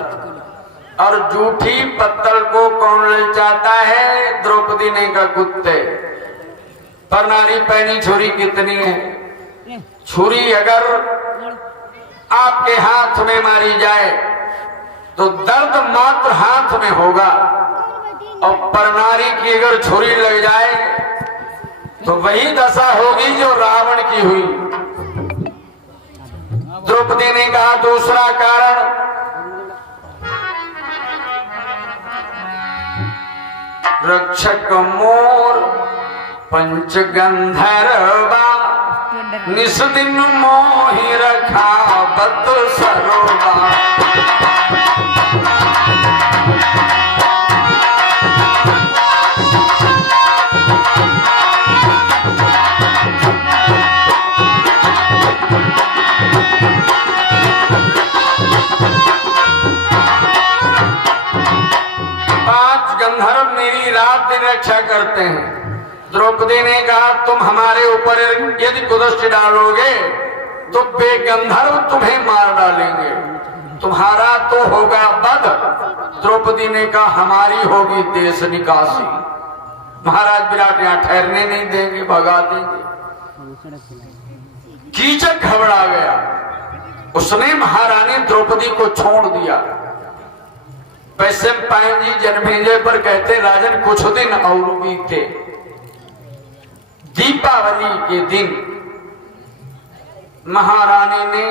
और झूठी पत्तल को कौन ललचाता है? द्रौपदी ने कहा कुत्ते। परनारी पैनी छुरी कितनी है? छुरी अगर आपके हाथ में मारी जाए तो दर्द मात्र हाथ में होगा, और परनारी की अगर छुरी लग जाए तो वही दशा होगी जो रावण की हुई। द्रौपदी ने कहा दूसरा कारण, रक्षक मोर पंच गंधर्वा, निस दिन मोहि रखा बत सरोवा। गंधर्व मेरी रात दिन रक्षा करते हैं। द्रौपदी ने कहा तुम हमारे ऊपर यदि कुदृष्टि डालोगे तो बेगंधर्व तुम्हें मार डालेंगे, तुम्हारा तो होगा वध। द्रौपदी ने कहा हमारी होगी देश निकासी, महाराज विराट यहाँ ठहरने नहीं देंगे, भगा देंगे। कीचक घबरा गया, उसने महारानी द्रौपदी को छोड़ दिया। वैसे पायन जी जन्मेजय पर कहते राजन कुछ दिन और बीते, दीपावली के दिन महारानी ने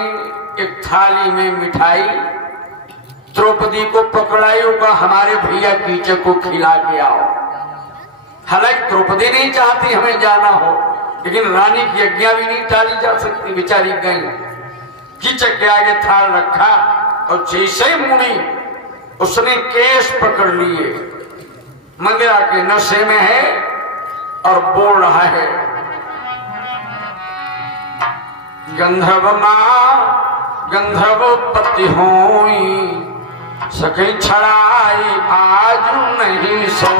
एक थाली में मिठाई द्रौपदी को पकड़ाई, होगा हमारे भैया कीचक को खिला के आओ। हालांकि द्रौपदी नहीं चाहती हमें जाना हो, लेकिन रानी की आज्ञा भी नहीं टाली जा सकती। बेचारी गई, कीचक के आगे थाल रखा और जैसे मुड़ी उसने केस पकड़ लिए, मदिरा के नशे में है और बोल रहा है, गंधर्व मां गंधर्वपति होई, सके छड़ाई आज नहीं सो।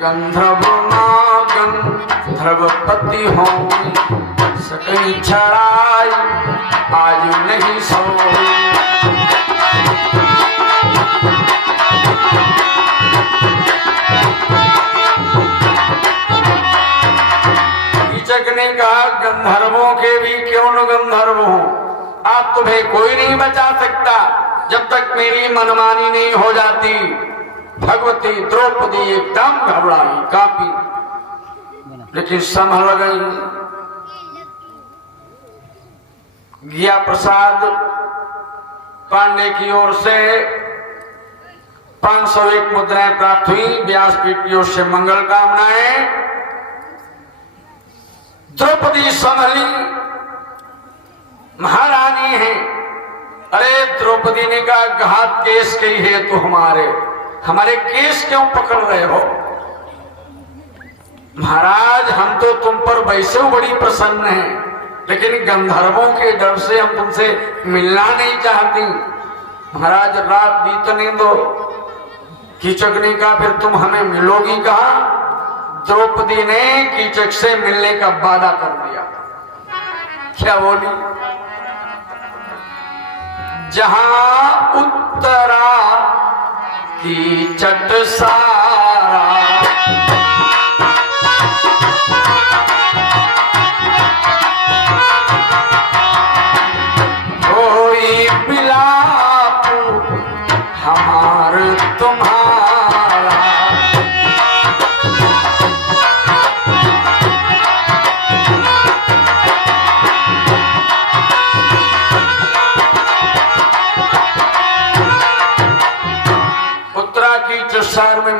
गंधर्व मां गंधर्वपति होई, सके छड़ाई आज नहीं सो। कीचक ने कहा, गंधर्वों के भी क्यों न गंधर्व हो, आप तुम्हें कोई नहीं बचा सकता जब तक मेरी मनमानी नहीं हो जाती। भगवती द्रौपदी एकदम घबराई, कांपी, लेकिन संभल गई। गया प्रसाद पांडे की ओर से 501 मुद्राएं प्राप्त हुई। व्यासपीठ की ओर से मंगल कामनाएं। द्रौपदी संभली, महारानी है। अरे द्रौपदी ने कहा, घात केस कही है तो हमारे केस क्यों पकड़ रहे हो? महाराज हम तो तुम पर वैसे बड़ी प्रसन्न हैं, लेकिन गंधर्वों के डर से हम तुमसे मिलना नहीं चाहती। महाराज रात बीतने दो। कीचक ने कहा, फिर तुम हमें मिलोगी कहा? द्रौपदी ने कीचक से मिलने का वादा कर दिया। क्या बोली? जहां उत्तरा कीचक सारा, कोई मिलाप हमार तुम्हारा। शहर में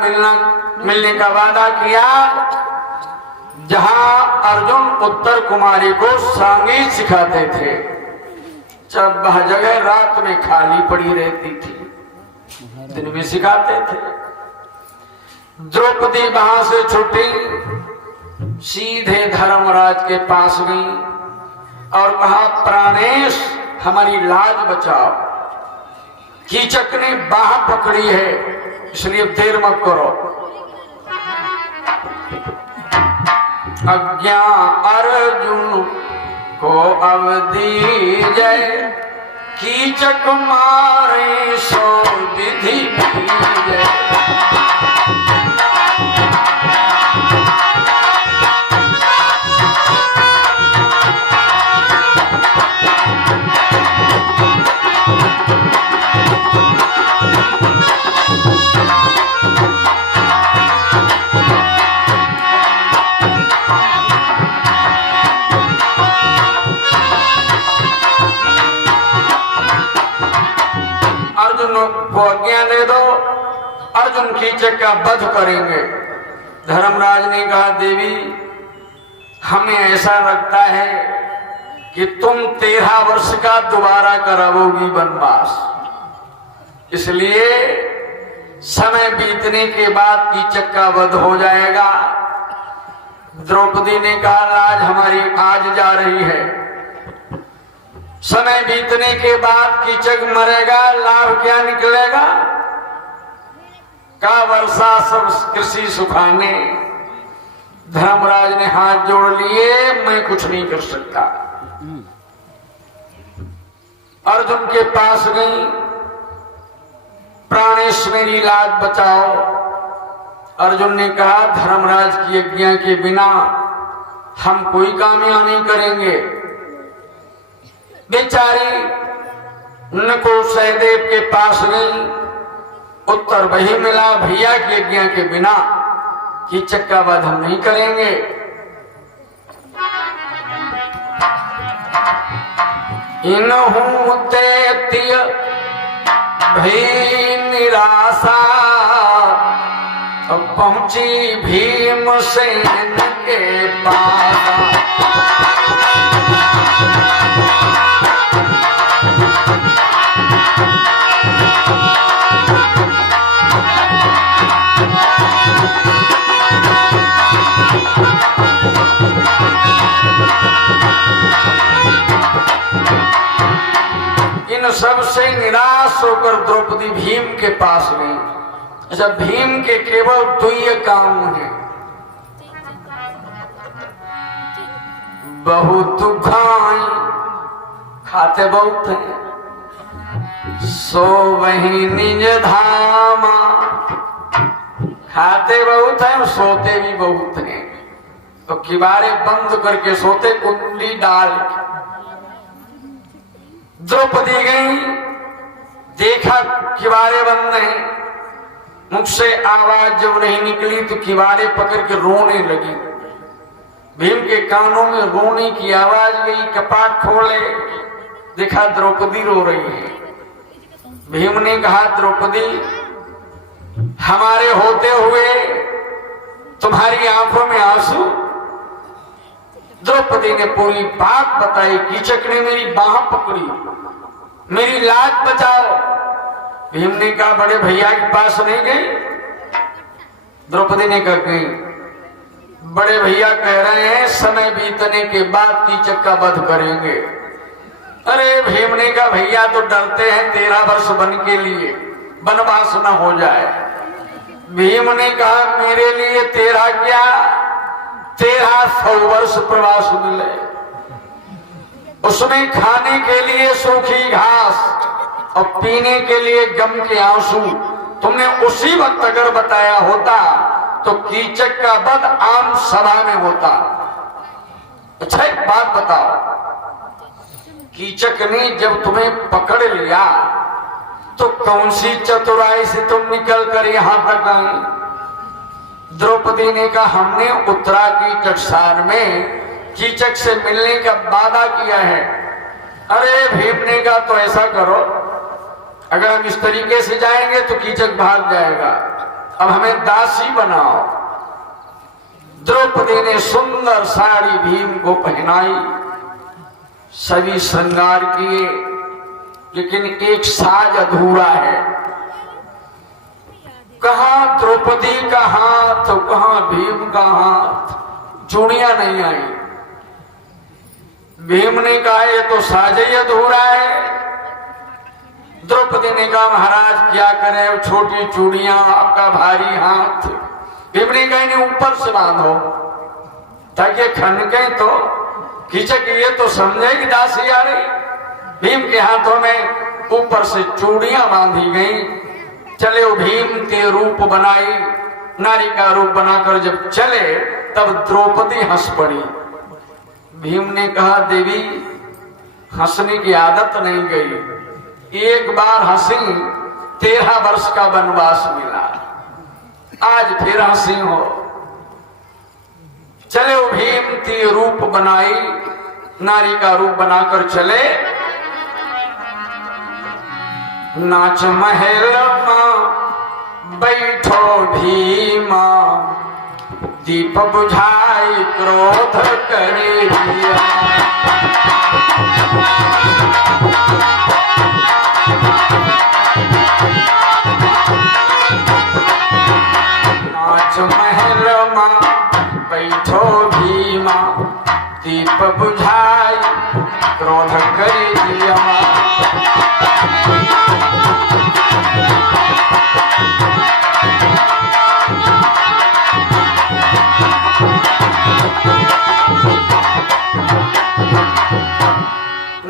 मिलने का वादा किया, जहां अर्जुन उत्तर कुमारी को संगीत सिखाते थे। जब वह जगह रात में खाली पड़ी रहती थी, दिन में सिखाते थे। द्रौपदी वहां से छूटी, सीधे धर्मराज के पास गई और कहा, प्राणेश हमारी लाज बचाओ। कीचक ने बाह पकड़ी है, इसलिए देर मत करो। आज्ञा अर्जुन को अवधि जय, कीचक मारे सो विधि जय। को आज्ञा दे दो, अर्जुन कीचक का वध करेंगे। धर्मराज ने कहा, देवी हमें ऐसा लगता है कि तुम 13 वर्ष का दोबारा कराओगी वनवास, इसलिए समय बीतने के बाद कीचक का वध हो जाएगा। द्रौपदी ने कहा, लाज हमारी आज जा रही है, समय बीतने के बाद कीचक मरेगा, लाभ क्या निकलेगा? का वर्षा सब कृषि सुखाने। धर्मराज ने हाथ जोड़ लिए, मैं कुछ नहीं कर सकता। अर्जुन के पास गई, प्राणेश मेरी लाज बचाओ। अर्जुन ने कहा, धर्मराज की आज्ञा के बिना हम कोई काम यहां नहीं करेंगे। बेचारी नकुल सहदेव के पास गई, उत्तर वही मिला, भैया की आज्ञा के बिना कीचक का वध हम नहीं करेंगे। इनहूं दैत्य भई निराशा, पहुंची भीमसेन के पास। इन सबसे निराश होकर द्रौपदी भीम के पास गई। अच्छा, भीम के केवल दो ही काम है, बहुत खाई, खाते बहुत हैं, सो वही निज धामा, खाते बहुत हैं सोते भी बहुत हैं। तो किवारे बंद करके सोते, कुंडली डाल। द्रौपदी गई, देखा किवारे बंद नहीं, मुख से आवाज जब नहीं निकली तो किवारे पकड़ के रोने लगी। भीम के कानों में रोने की आवाज गई, कपाट खोले, देखा द्रौपदी रो रही है। भीम ने कहा, द्रौपदी, हमारे होते हुए तुम्हारी आंखों में आंसू? द्रौपदी ने पूरी बात बताई। कीचक ने मेरी बाह पकड़ी, मेरी लाज बचाओ। भीम ने कहा, बड़े भैया के पास नहीं गई? द्रौपदी ने कहा, गई। बड़े भैया कह रहे हैं समय बीतने के बाद कीचक का वध करेंगे। अरे भीम ने कहा, भैया तो डरते हैं 13 वर्ष वन के लिए वनवास न हो जाए। भीम ने कहा, मेरे लिए 13 क्या, 1300 वर्ष प्रवास मिले, उसमें खाने के लिए सूखी घास और पीने के लिए गम के आंसू। तुमने उसी वक्त अगर बताया होता तो कीचक का वध आम सभा में होता। अच्छा, एक बात बताओ, कीचक ने जब तुम्हें पकड़ लिया तो कौन सी चतुराई से तुम निकल कर यहां तक आई? द्रौपदी ने कहा, हमने उत्तरा की टकसार में कीचक से मिलने का वादा किया है। अरे भीम ने कहा, तो ऐसा करो, अगर हम इस तरीके से जाएंगे तो कीचक भाग जाएगा, अब हमें दासी बनाओ। द्रौपदी ने सुंदर साड़ी भीम को पहनाई, सभी श्रृंगार किए, लेकिन एक साज अधूरा है। कहां द्रौपदी का हाथ, कहां भीम का हाथ, चूड़ियां नहीं आई। भीम ने कहा, ये तो साज ही अधूरा है। द्रौपदी ने कहा, महाराज क्या करें, छोटी चूड़ियां, आपका भारी हाथ। भीम ने कहा, इन्हें ऊपर से बांधो ताकि खनके तो कीचक ये तो समझे कि दासी आ रही। भीम के हाथों में ऊपर से चूड़ियां बांधी गई। चले वो भीम के रूप बनाई, नारी का रूप बनाकर जब चले तब द्रौपदी हंस पड़ी। भीम ने कहा, देवी, हंसने की आदत नहीं गई, एक बार हंसी 13 वर्ष का वनवास मिला, आज फिर हंसी हो। चले वो भीम की रूप बनाई, नारी का रूप बनाकर चले। नाच महल में बैठो भीमा, दीप बुझाई क्रोध करे दिया। नाच महल में बैठो भीमा, दीप बुझाई क्रोध करे दिया।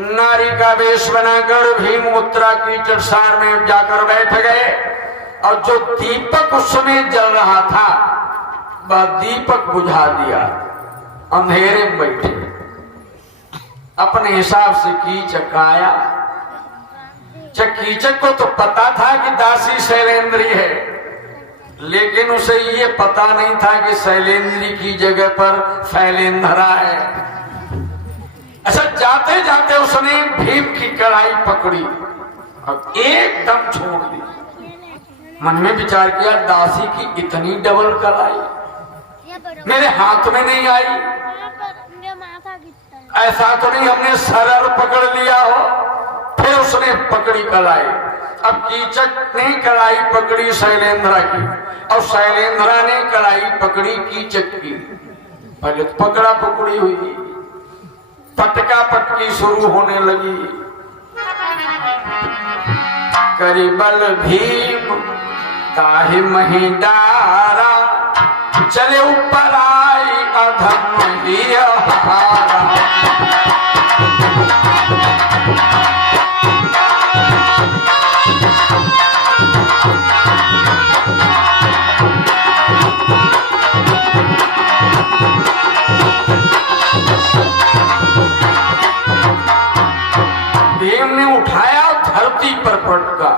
नारी का वेश बनाकर भीम उत्तरा की टकसार में जाकर बैठ गए और जो दीपक उस समय जल रहा था वह दीपक बुझा दिया। अंधेरे में बैठे अपने हिसाब से कीचक आया। कीचक को तो पता था कि दासी शैलेंद्री है, लेकिन उसे ये पता नहीं था कि शैलेंद्री की जगह पर शैलेंद्रा है। अच्छा, जाते जाते उसने भीम की कड़ाई पकड़ी अब एकदम छोड़ दी। मन में विचार किया, दासी की इतनी डबल कलाई मेरे हाथ में नहीं आई, ऐसा तो नहीं हमने सरल पकड़ लिया हो। फिर उसने पकड़ी कलाई। अब कीचक ने कलाई पकड़ी शैलेंद्रा की और शैलेंद्रा ने कलाई पकड़ी कीचक की। पहले तो पकड़ा पकड़ी हुई, पटका पटकी शुरू होने लगी। करिबल भीम ताहि मही डारा, चले ऊपर आई अधम ही हारा। भीम ने उठाया, धरती पर पटका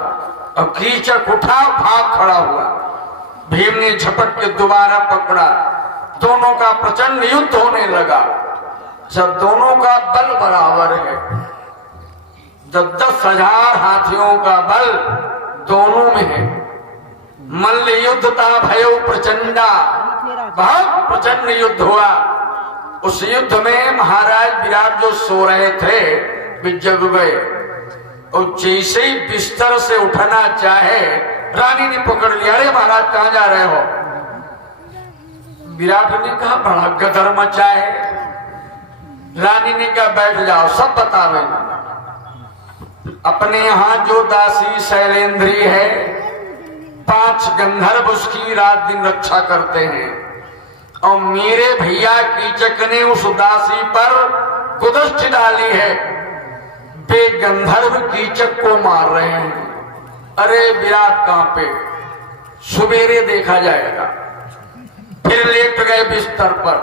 और कीचक उठा, भाग खड़ा हुआ। भीम ने झपट के दोबारा पकड़ा, दोनों का प्रचंड युद्ध होने लगा। जब दोनों का बल बराबर है, 10,000 हाथियों का बल दोनों में है। मल्ल युद्ध था भयो प्रचंडा, बहुत प्रचंड युद्ध हुआ। उस युद्ध में महाराज विराट जो सो रहे थे वे जग गए और जैसे ही बिस्तर से उठना चाहे रानी ने पकड़ लिया। अरे महाराज कहां जा रहे हो? विराट ने कहा बड़ा गदर मचा है। रानी ने कहा बैठ जाओ, सब बतावे। अपने यहाँ जो दासी शैलेंद्री है, 5 गंधर्व उसकी रात दिन रक्षा करते हैं और मेरे भैया कीचक ने उस दासी पर कुदृष्टि डाली है। वे गंधर्व कीचक को मार रहे हैं। अरे विराट कहां पे, सुबेरे देखा जाएगा। फिर लेट गए बिस्तर पर।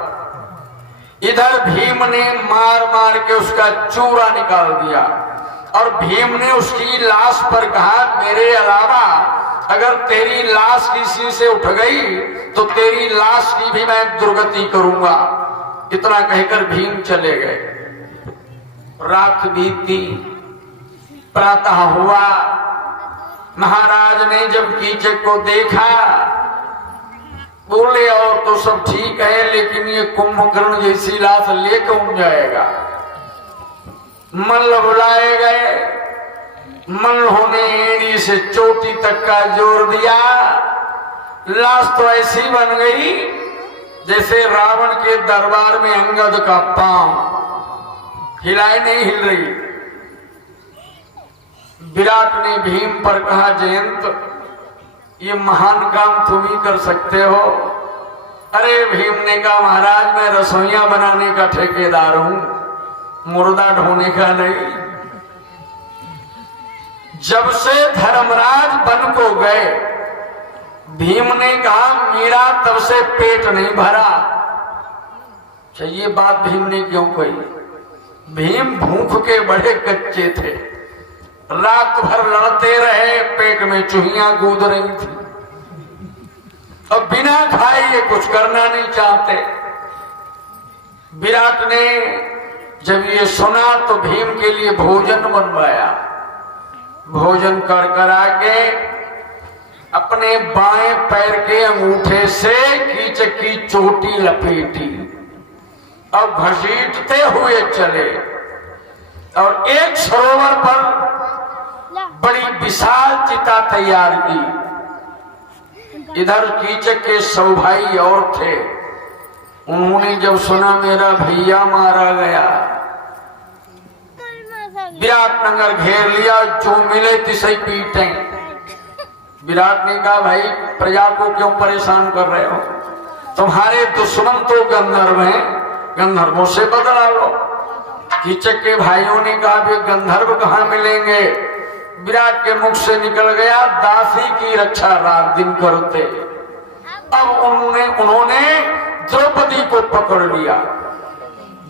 इधर भीम ने मार मार के उसका चूरा निकाल दिया और भीम ने उसकी लाश पर कहा मेरे अलावा अगर तेरी लाश किसी से उठ गई तो तेरी लाश की भी मैं दुर्गति करूंगा। इतना कहकर भीम चले गए। रात बीती, प्रातः हुआ। महाराज ने जब कीचक को देखा बोले और तो सब ठीक है, लेकिन ये कुंभकर्ण जैसी लाश ले कौन जाएगा? मल्ल बुलाए गए। मल्लों ने एड़ी से चोटी तक का जोर दिया। लाश तो ऐसी बन गई जैसे रावण के दरबार में अंगद का पांव, हिलाए नहीं हिल रही। विराट ने भीम पर कहा जयंत ये महान काम तुम ही कर सकते हो। अरे भीम ने कहा महाराज मैं रसोइया बनाने का ठेकेदार हूं, मुर्दा ढोने का नहीं। जब से धर्मराज बन को गए, भीम ने कहा मेरा तब से पेट नहीं भरा। ये बात भीम ने क्यों कही? भीम भूख के बड़े कच्चे थे। रात भर लड़ते रहे, पेट में चूहियां कूद रही थी और बिना खाए ये कुछ करना नहीं चाहते। विराट ने जब ये सुना तो भीम के लिए भोजन बनवाया। भोजन कर कर आके अपने बाएं पैर के अंगूठे से कीचक की चोटी लपेटी और घसीटते हुए चले और एक सरोवर पर बड़ी विशाल चिता तैयार की। इधर कीचक के 100 भाई और थे। उन्होंने जब सुना मेरा भैया मारा गया, विराटनगर घेर लिया, जो मिले तिसे पीटे। विराट ने कहा भाई प्रजा को क्यों परेशान कर रहे हो? तुम्हारे दुश्मन तो गंधर्व हैं, गंधर्वों से बदला लो। कीचक के भाइयों ने कहा वे गंधर्व कहाँ मिलेंगे? विराट के मुख से निकल गया दासी की रक्षा रात दिन करते। अब उन्होंने द्रौपदी को पकड़ लिया।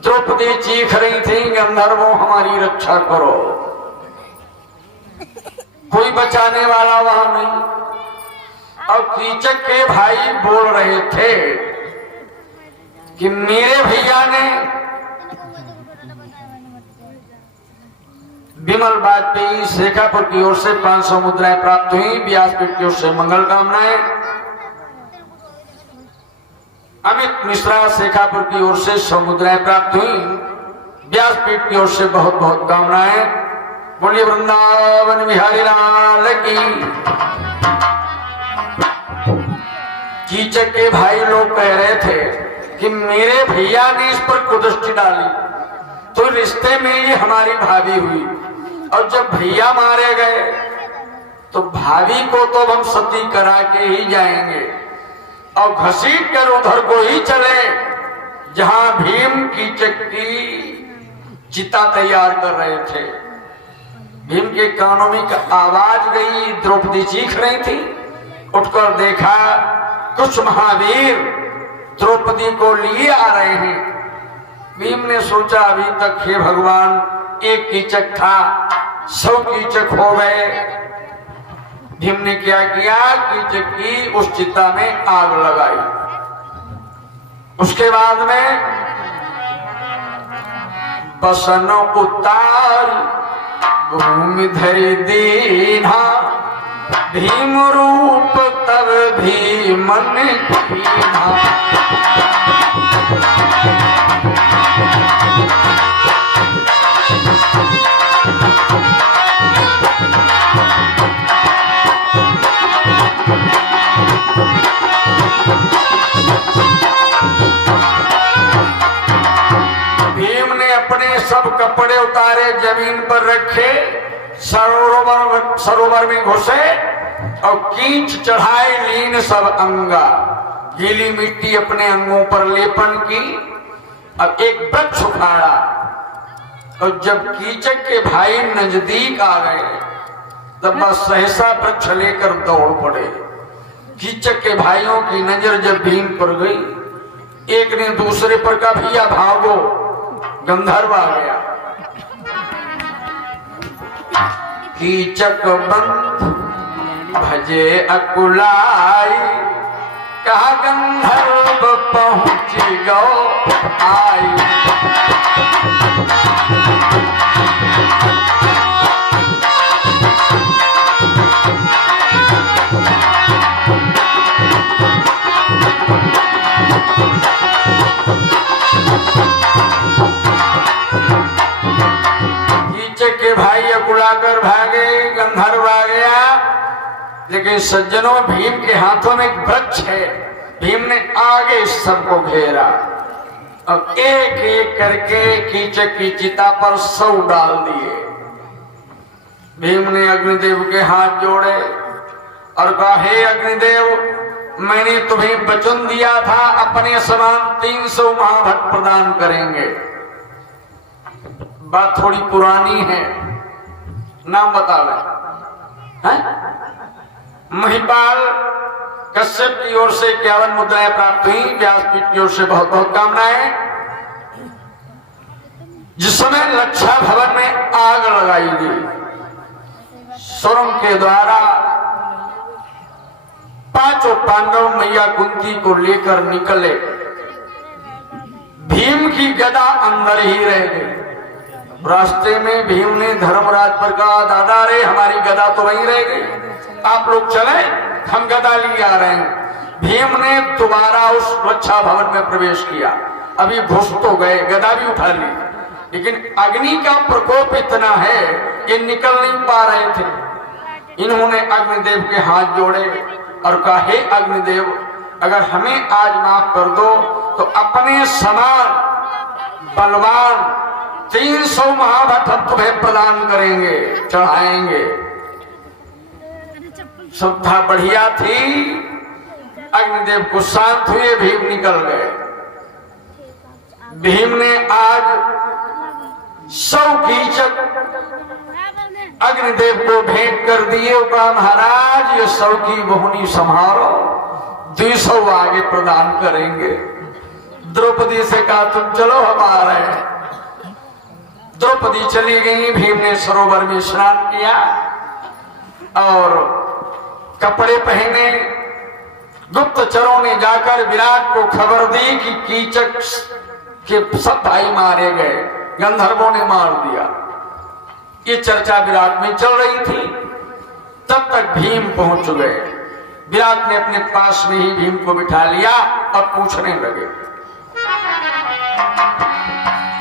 द्रौपदी चीख रही थी गंधर्वों हमारी रक्षा करो। कोई बचाने वाला वहां नहीं। और कीचक के भाई बोल रहे थे कि मेरे भैया ने विमल वाजपेयी शेखापुर की ओर से 500 मुद्राएं प्राप्त हुई। व्यासपीठ की ओर से मंगल कामनाएं। अमित मिश्रा शेखापुर की ओर से 100 मुद्राएं प्राप्त हुई। व्यासपीठ की ओर से बहुत बहुत कामनाएं। बोलिए वृंदावन बिहारी लाल की। कीचक के भाई लोग कह रहे थे कि मेरे भैया ने इस पर कुदृष्टि डाली तो रिश्ते में ये हमारी भाभी हुई, और जब भैया मारे गए तो भाभी को तो हम सती करा के ही जाएंगे और घसीट कर उधर को ही चले जहां भीम कीचक की चिता तैयार कर रहे थे। भीम के कानों में आवाज गई, द्रौपदी चीख रही थी। उठकर देखा कुछ महावीर द्रौपदी को लिए आ रहे हैं। भीम ने सोचा अभी तक हे भगवान एक कीचक था, 100 कीचक हो गए। भीम ने क्या किया, कीचक की उस चिता में आग लगाई। उसके बाद में बसन उतार भूमि धरि दीन्हा, भीम रूप तब भी मन कीन्हा। भीम ने अपने सब कपड़े उतारे, जमीन पर रखे, सरोवर में घुसे और कींच चढ़ाए लीन सब अंगा। गीली मिट्टी अपने अंगों पर लेपन की। अब एक वृक्ष उखाड़ा और जब कीचक के भाई नजदीक आ गए तब बस सहसा वृक्ष लेकर दौड़ पड़े। कीचक के भाइयों की नजर जब भीम पर गई, एक ने दूसरे पर कहा भैया भागो, गंधर्व आ गया। कीचक बंध भजे अकुलाई, कहा गंधर्व पहुंच गो आई। कीचक के भाई अकुलाकर भागे, गंधर्व आ गया। लेकिन सज्जनों, भीम के हाथों में एक वृक्ष है। भीम ने आगे सबको घेरा और एक एक करके कीचक की चिता पर 100 डाल दिए। भीम ने अग्निदेव के हाथ जोड़े और कहा हे अग्निदेव, मैंने तुम्हें वचन दिया था अपने समान 300 महाभट प्रदान करेंगे। बात थोड़ी पुरानी है, नाम बता रहे। महिपाल कश्यप की ओर से 51 मुद्राएं प्राप्त हुई। व्यासपीठ की ओर से बहुत बहुत कामनाएं। जिस समय लक्षा भवन में आग लगाई गई, सुरंग के द्वारा 5 पांडव मैया कुंती को लेकर निकले। भीम की गदा अंदर ही रह गई। रास्ते में भीम ने धर्मराज पर कहा दादा रे, हमारी गदा तो वहीं रह गई, आप लोग चले, हम गदा लिए आ रहे हैं। भीम ने दोबारा उस रक्षा भवन में प्रवेश किया। अभी घुस तो गए, गदा भी उठा ली, लेकिन अग्नि का प्रकोप इतना है कि निकल नहीं पा रहे थे। इन्होंने अग्निदेव के हाथ जोड़े और कहा हे अग्निदेव, अगर हमें आज माफ कर दो तो अपने समान बलवान 300 महाभट हम तुम्हें प्रदान करेंगे, चढ़ाएंगे। श्रद्धा बढ़िया थी। अग्निदेव को शांत हुए, भीम निकल गए। भीम ने आज 100 कीचक अग्निदेव को भेंट कर दिए। कहा महाराज ये 100 की बहुनी संभालो, 200 आगे प्रदान करेंगे। द्रौपदी से कहा तुम चलो, हम आ रहे हैं। द्रौपदी चली गई। भीम ने सरोवर में स्नान किया और कपड़े पहने। गुप्तचरों ने जाकर विराट को खबर दी कि कीचक के सब भाई मारे गए, गंधर्वों ने मार दिया। ये चर्चा विराट में चल रही थी। तब तक भीम पहुंच गए। विराट ने अपने पास में ही भीम को बिठा लिया और पूछने लगे,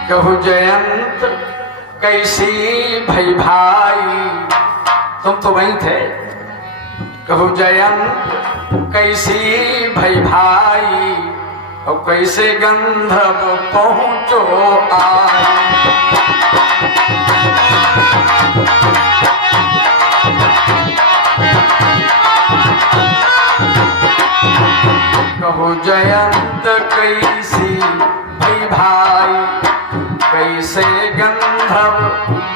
कहु जयंत कैसी भई भाई, तुम तो वहीं थे। कहु जयंत कैसी भई भाई, और कैसे गंधर्व पहुंचो आई। कहु जयंत कैसी भई भाई, कैसे गंधर्व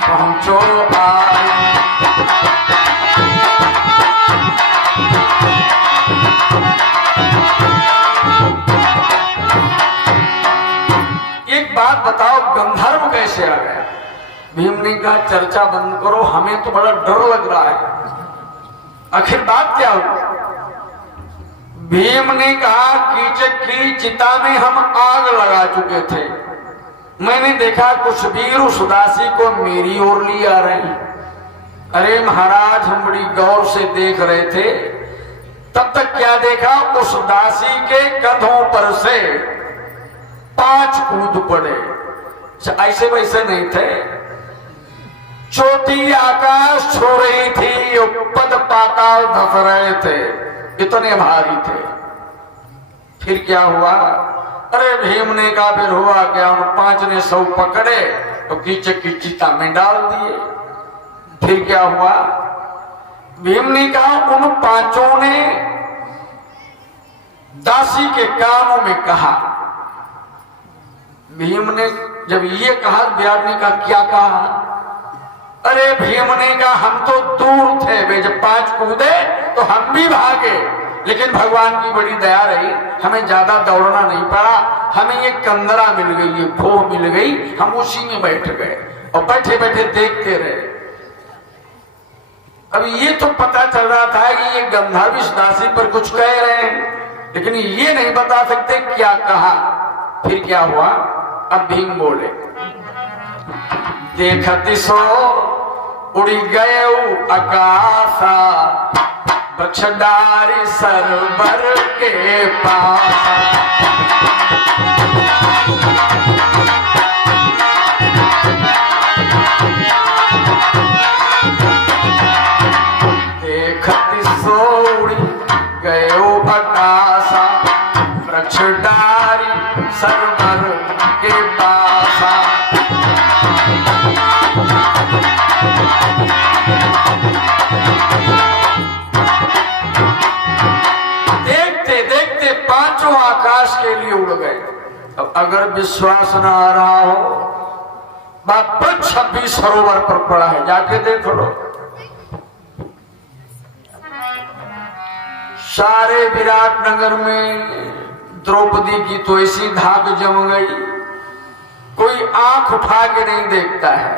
पहुंचो आई। एक बात बताओ, गंधर्व कैसे आ गया? भीम ने कहा चर्चा बंद करो, हमें तो बड़ा डर लग रहा है, आखिर बात क्या हुई? भीम ने कहा कीचक की चिता में हम आग लगा चुके थे, मैंने देखा कुछ वीर उस दासी को मेरी ओर लिए आ रहे हैं। अरे महाराज, हम बड़ी गौर से देख रहे थे, तब तक क्या देखा, उस दासी के कंधों पर से 5 कूद पड़े। ऐसे वैसे नहीं थे, चोटी आकाश छू रही थी, पद पाताल धस रहे थे, इतने भारी थे। फिर क्या हुआ? अरे भीम ने कहा फिर हुआ क्या, उन 5 ने 100 पकड़े तो कीचक की चिता में डाल दिए। फिर क्या हुआ? भीम ने कहा उन 5 ने दासी के कानों में कहा। भीम ने जब ये कहा, विराट ने कहा क्या कहा? अरे भीम ने कहा हम तो दूर थे, वे जब 5 कूदे तो हम भी भागे, लेकिन भगवान की बड़ी दया रही, हमें ज्यादा दौड़ना नहीं पड़ा, हमें ये कंदरा मिल गई, ये भोह मिल गई, हम उसी में बैठ गए और बैठे बैठे देखते रहे। अब ये तो पता चल रहा था कि ये गंधर्व इस दासी पर कुछ कह रहे हैं, लेकिन ये नहीं बता सकते क्या कहा। फिर क्या हुआ? अब भीम बोले, देखती सो उड़ी गए आकाशा, बछडारी सरवर के पास। देखती सो उड़ी गए आकाशा, बछडारी सरवर के पास। देखते देखते 5 आकाश के लिए उड़ गए। अब अगर विश्वास न आ रहा हो, बात 26 सरोवर पर पड़ा है, जाके देख लो। सारे विराट नगर में द्रौपदी की तो ऐसी धाक जम गई, कोई आंख उठा के नहीं देखता है,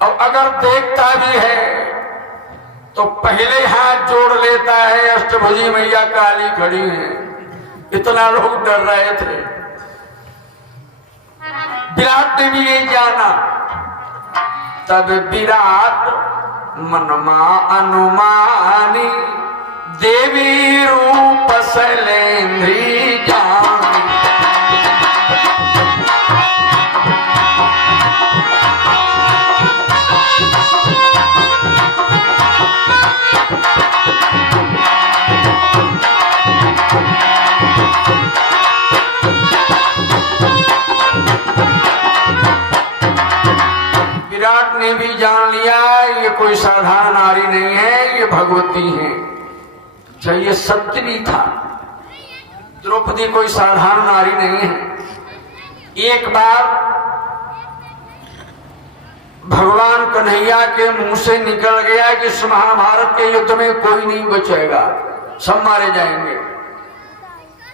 और अगर देखता भी है तो पहले हाथ जोड़ लेता है, अष्टभुजी मैया काली खड़ी है, इतना लोग डर रहे थे। विराट ने भी ये जाना, तब विराट मनमा अनुमानी, देवी रूप शैलेंद्री जानी। विराट ने भी जान लिया ये कोई साधारण नारी नहीं है, ये भगवती है। अच्छा, ये सत्य भी था, द्रौपदी कोई साधारण नारी नहीं है। एक बार भगवान कन्हैया के मुंह से निकल गया कि इस महाभारत के युद्ध में कोई नहीं बचेगा, सब मारे जाएंगे।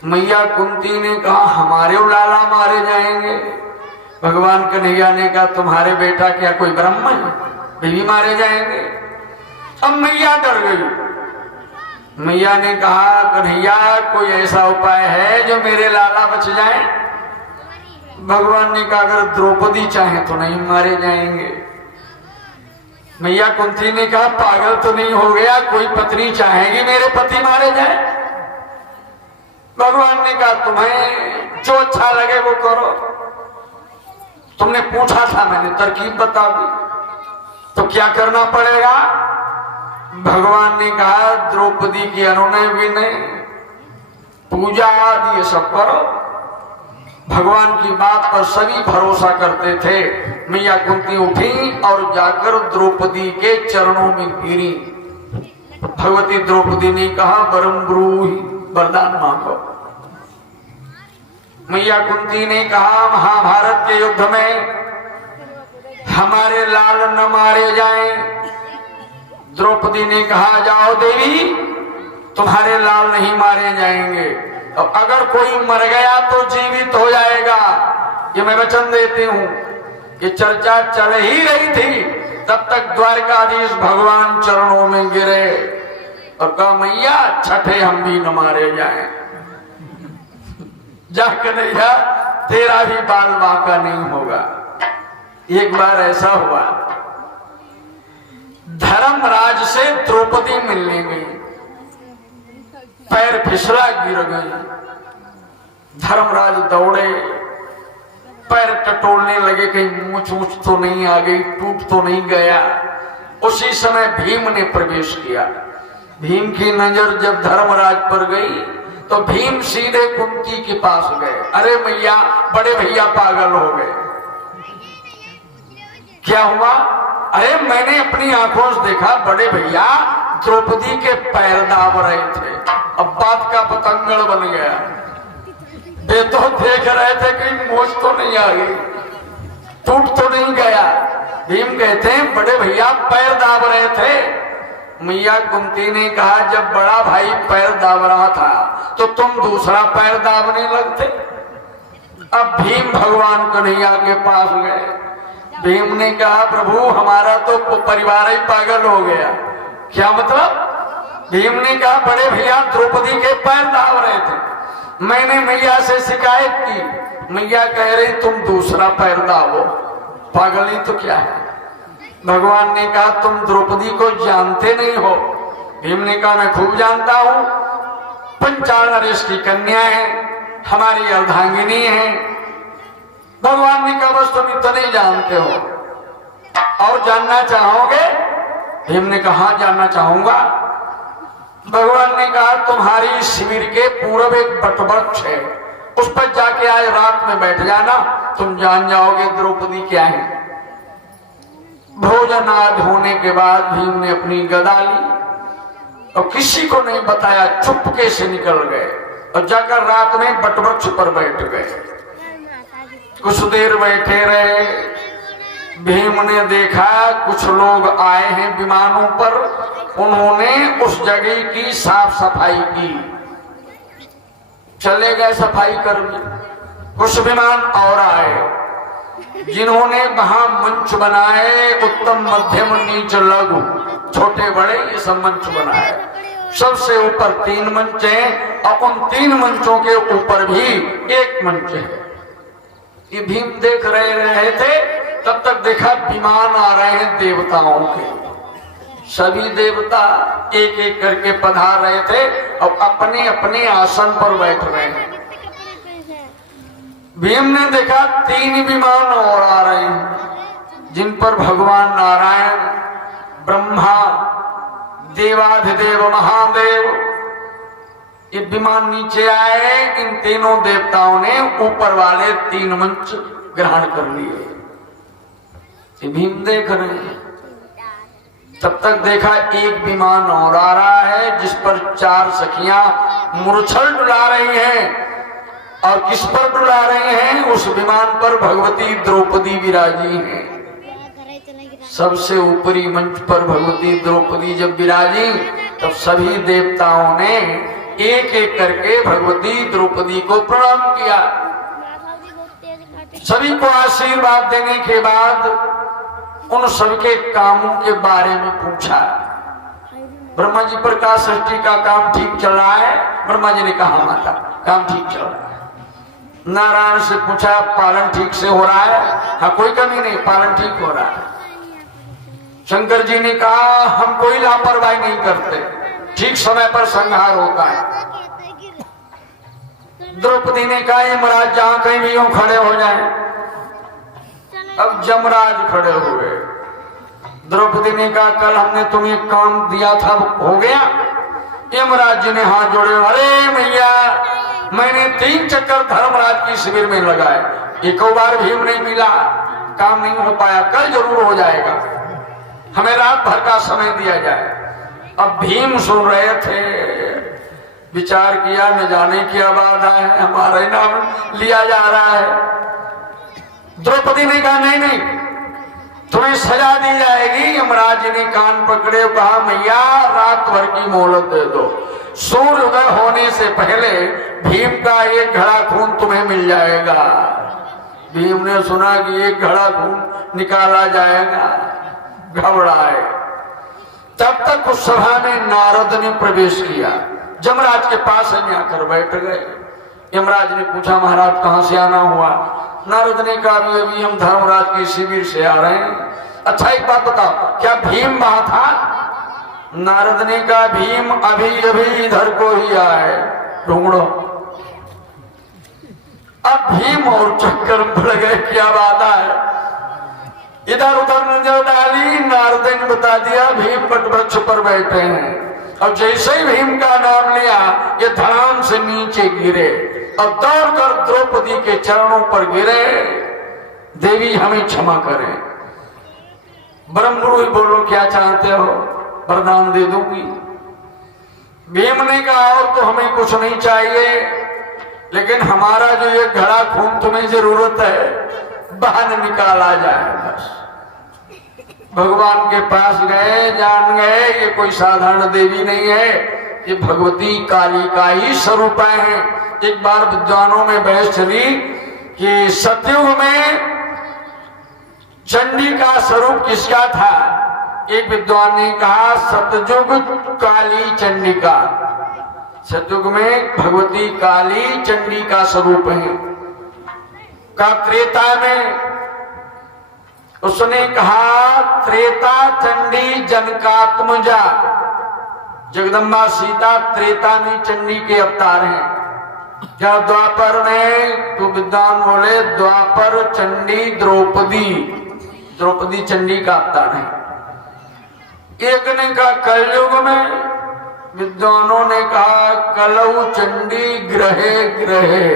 मैया कुंती ने कहा हमारे लाला मारे जाएंगे। भगवान कन्हैया ने कहा तुम्हारे बेटा क्या कोई ब्रह्म है, वे भी मारे जाएंगे। अब मैया डर गई। मैया ने कहा कन्हैया कोई ऐसा उपाय है जो मेरे लाला बच जाए? भगवान ने कहा अगर द्रौपदी चाहे तो नहीं मारे जाएंगे। मैया कुंती ने कहा पागल तो नहीं हो गया, कोई पत्नी चाहेगी मेरे पति मारे जाए? भगवान ने कहा तुम्हें जो अच्छा लगे वो करो, तुमने पूछा था मैंने तरकीब बता दी, तो क्या करना पड़ेगा? भगवान ने कहा द्रौपदी की अनुनय विनय पूजा आदि ये सब करो। भगवान की बात पर सभी भरोसा करते थे। मैया कुंती उठी और जाकर द्रौपदी के चरणों में गिरी। भगवती द्रौपदी ने कहा वरम ब्रूहि, वरदान मांगो। मैया कुंती ने कहा महाभारत के युद्ध में हमारे लाल न मारे जाएं। द्रौपदी ने कहा जाओ देवी, तुम्हारे लाल नहीं मारे जाएंगे, और अगर कोई मर गया तो जीवित हो जाएगा, ये मैं वचन देती हूं। ये चर्चा चल ही रही थी, तब तक द्वारकाधीश भगवान चरणों में गिरे और कहा मैया छठे हम भी न मारे जाएं। जाकर कन्हैया तेरा भी बाल बांका नहीं होगा। एक बार ऐसा हुआ, धर्मराज से द्रौपदी मिलने गई, पैर फिसला गिर गई। धर्मराज दौड़े, पैर टटोलने लगे, कहीं मूछ ऊंच तो नहीं आ गई, टूट तो नहीं गया। उसी समय भीम ने प्रवेश किया। भीम की नजर जब धर्मराज पर गई तो भीम सीधे कुंती के पास गए। अरे मैया, बड़े भैया पागल हो गए। क्या हुआ? अरे मैंने अपनी आंखों से देखा बड़े भैया द्रौपदी के पैर दाब रहे थे। अब बात का पतंगड़ बन गया। वे तो देख रहे थे कि मोच तो नहीं आ गई, टूट तो नहीं गया। भीम कहते हैं बड़े भैया पैर दाब रहे थे। मैया कुंती ने कहा जब बड़ा भाई पैर दाब रहा था तो तुम दूसरा पैर दाबने लगते। अब भीम भगवान कन्हैया के पास गए। भीम ने कहा प्रभु हमारा तो परिवार ही पागल हो गया। क्या मतलब? भीम ने कहा बड़े भैया द्रौपदी के पैर दाब रहे थे, मैंने मैया से शिकायत की, मैया कह रही तुम दूसरा पैर दाबो। पागल ही तो क्या है। भगवान ने कहा तुम द्रौपदी को जानते नहीं हो। भीम ने कहा मैं खूब जानता हूं, 55 नरेश की कन्या है, हमारी अर्धांगिनी है। भगवान ने कहा बस तुम इतना ही जानते हो, और जानना चाहोगे? भीम ने कहा जानना चाहूंगा। भगवान ने कहा तुम्हारी शिविर के पूर्व एक बटवृक्ष है, उस पर जाके आज रात में बैठ जाना, तुम जान जाओगे द्रौपदी क्या है। भोजन आदि होने के बाद भीम ने अपनी गदा ली और किसी को नहीं बताया, चुपके से निकल गए और जाकर रात में बटवृक्ष पर बैठ गए। कुछ देर बैठे रहे। भीम ने देखा कुछ लोग आए हैं विमानों पर, उन्होंने उस जगह की साफ सफाई की। चले गए सफाई कर्मी। कुछ विमान और आए जिन्होंने वहां मंच बनाए, उत्तम मध्यम नीच लघु, छोटे बड़े ये सब मंच बनाए। सबसे ऊपर 3 मंच हैं और उन 3 मंचों के ऊपर भी एक मंच है। ये भीम देख रहे थे, तब तक देखा विमान आ रहे हैं देवताओं के। सभी देवता एक एक करके पधार रहे थे और अपने अपने आसन पर बैठ रहे हैं। भीम ने देखा 3 विमान और आ रहे हैं जिन पर भगवान नारायण, ब्रह्मा, देवाधिदेव महादेव, ये विमान नीचे आए। इन तीनों देवताओं ने ऊपर वाले 3 मंच ग्रहण कर लिए। ये भीम देख रहे हैं। तब तक देखा एक विमान और आ रहा है जिस पर 4 सखियां मूर्छल डुला रही हैं। और किस पर डुला रहे हैं? उस विमान पर भगवती द्रौपदी विराजी हैं। सबसे ऊपरी मंच पर भगवती द्रौपदी जब विराजी तब सभी देवताओं ने एक एक करके भगवती द्रौपदी को प्रणाम किया। सभी को आशीर्वाद देने के बाद उन सबके कामों के बारे में पूछा। ब्रह्मा जी पर का सृष्टि का काम ठीक चल रहा है? ब्रह्मा जी ने कहा माता काम ठीक चल रहा है। नारायण से पूछा पालन ठीक से हो रहा है? हाँ कोई कमी नहीं, पालन ठीक हो रहा है। शंकर जी ने कहा हम कोई लापरवाही नहीं करते, ठीक समय पर संहार होता है। द्रौपदी ने कहा यमराज जहां कहीं भी यूं खड़े हो जाएं। अब जमराज खड़े हुए। द्रौपदी ने कहा कल हमने तुम्हें काम दिया था हो गया? यमराज जी ने हाथ जोड़े, अरे मैया मैंने 3 चक्कर धर्मराज की शिविर में लगाए, एक बार भीम नहीं मिला, काम नहीं हो पाया, कल जरूर हो जाएगा, हमें रात भर का समय दिया जाए। अब भीम सुन रहे थे, विचार किया न जाने क्या बात है, हमारा ही नाम लिया जा रहा है। द्रौपदी ने कहा नहीं नहीं तुम्हें सजा दी जाएगी। यमराज जी ने कान पकड़े, कहा मैया रात भर की मोहलत दे दो, सूर्य उदय होने से पहले भीम का एक घड़ा खून तुम्हें मिल जाएगा। भीम ने सुना कि एक घड़ा खून निकाला जाएगा, घबराए। तब तक उस सभा में नारद ने प्रवेश किया, जमराज के पास आकर बैठ गए। यमराज ने पूछा महाराज कहां से आना हुआ? नारद ने कहा अभी हम धर्मराज की शिविर से आ रहे हैं। अच्छा एक बात बताओ, क्या भीम वहां था? नारद ने कहा भीम अभी अभी इधर को ही आए, ढूंढो। अब भीम और चक्कर पड़ गए, क्या बात है, इधर उधर नजर डाली, नारद ने बता दिया भीम वटवृक्ष पर बैठे हैं। अब जैसे ही भीम का नाम लिया ये धड़ाम से नीचे गिरे और दौड़कर द्रौपदी के चरणों पर गिरे, देवी हमें क्षमा करें। ब्रह्मगुरु ही बोलो क्या चाहते हो, वरदान दे दूंगी। भीम ने कहा और तो हमें कुछ नहीं चाहिए, लेकिन हमारा जो ये घड़ा खून तुम्हें जरूरत है बाहर निकाला जाए बस। भगवान के पास गए, जान गए ये कोई साधारण देवी नहीं है, ये भगवती काली का ही स्वरूप है। एक बार विद्वानों में बहस चली कि सतयुग में चंडी का स्वरूप किसका था? एक विद्वान ने कहा सतयुग काली चंडिका, सतयुग में भगवती काली चंडी का स्वरूप है। का त्रेता में उसने कहा त्रेता चंडी जनकात्मजा, जगदम्बा सीता त्रेता में चंडी के अवतार हैं। जब द्वापर में तो विद्वान बोले द्वापर चंडी द्रौपदी, द्रौपदी चंडी का अवतार है। एक ने कहा कलयुग में, विद्वानों ने कहा कलऊ चंडी ग्रहे ग्रहे,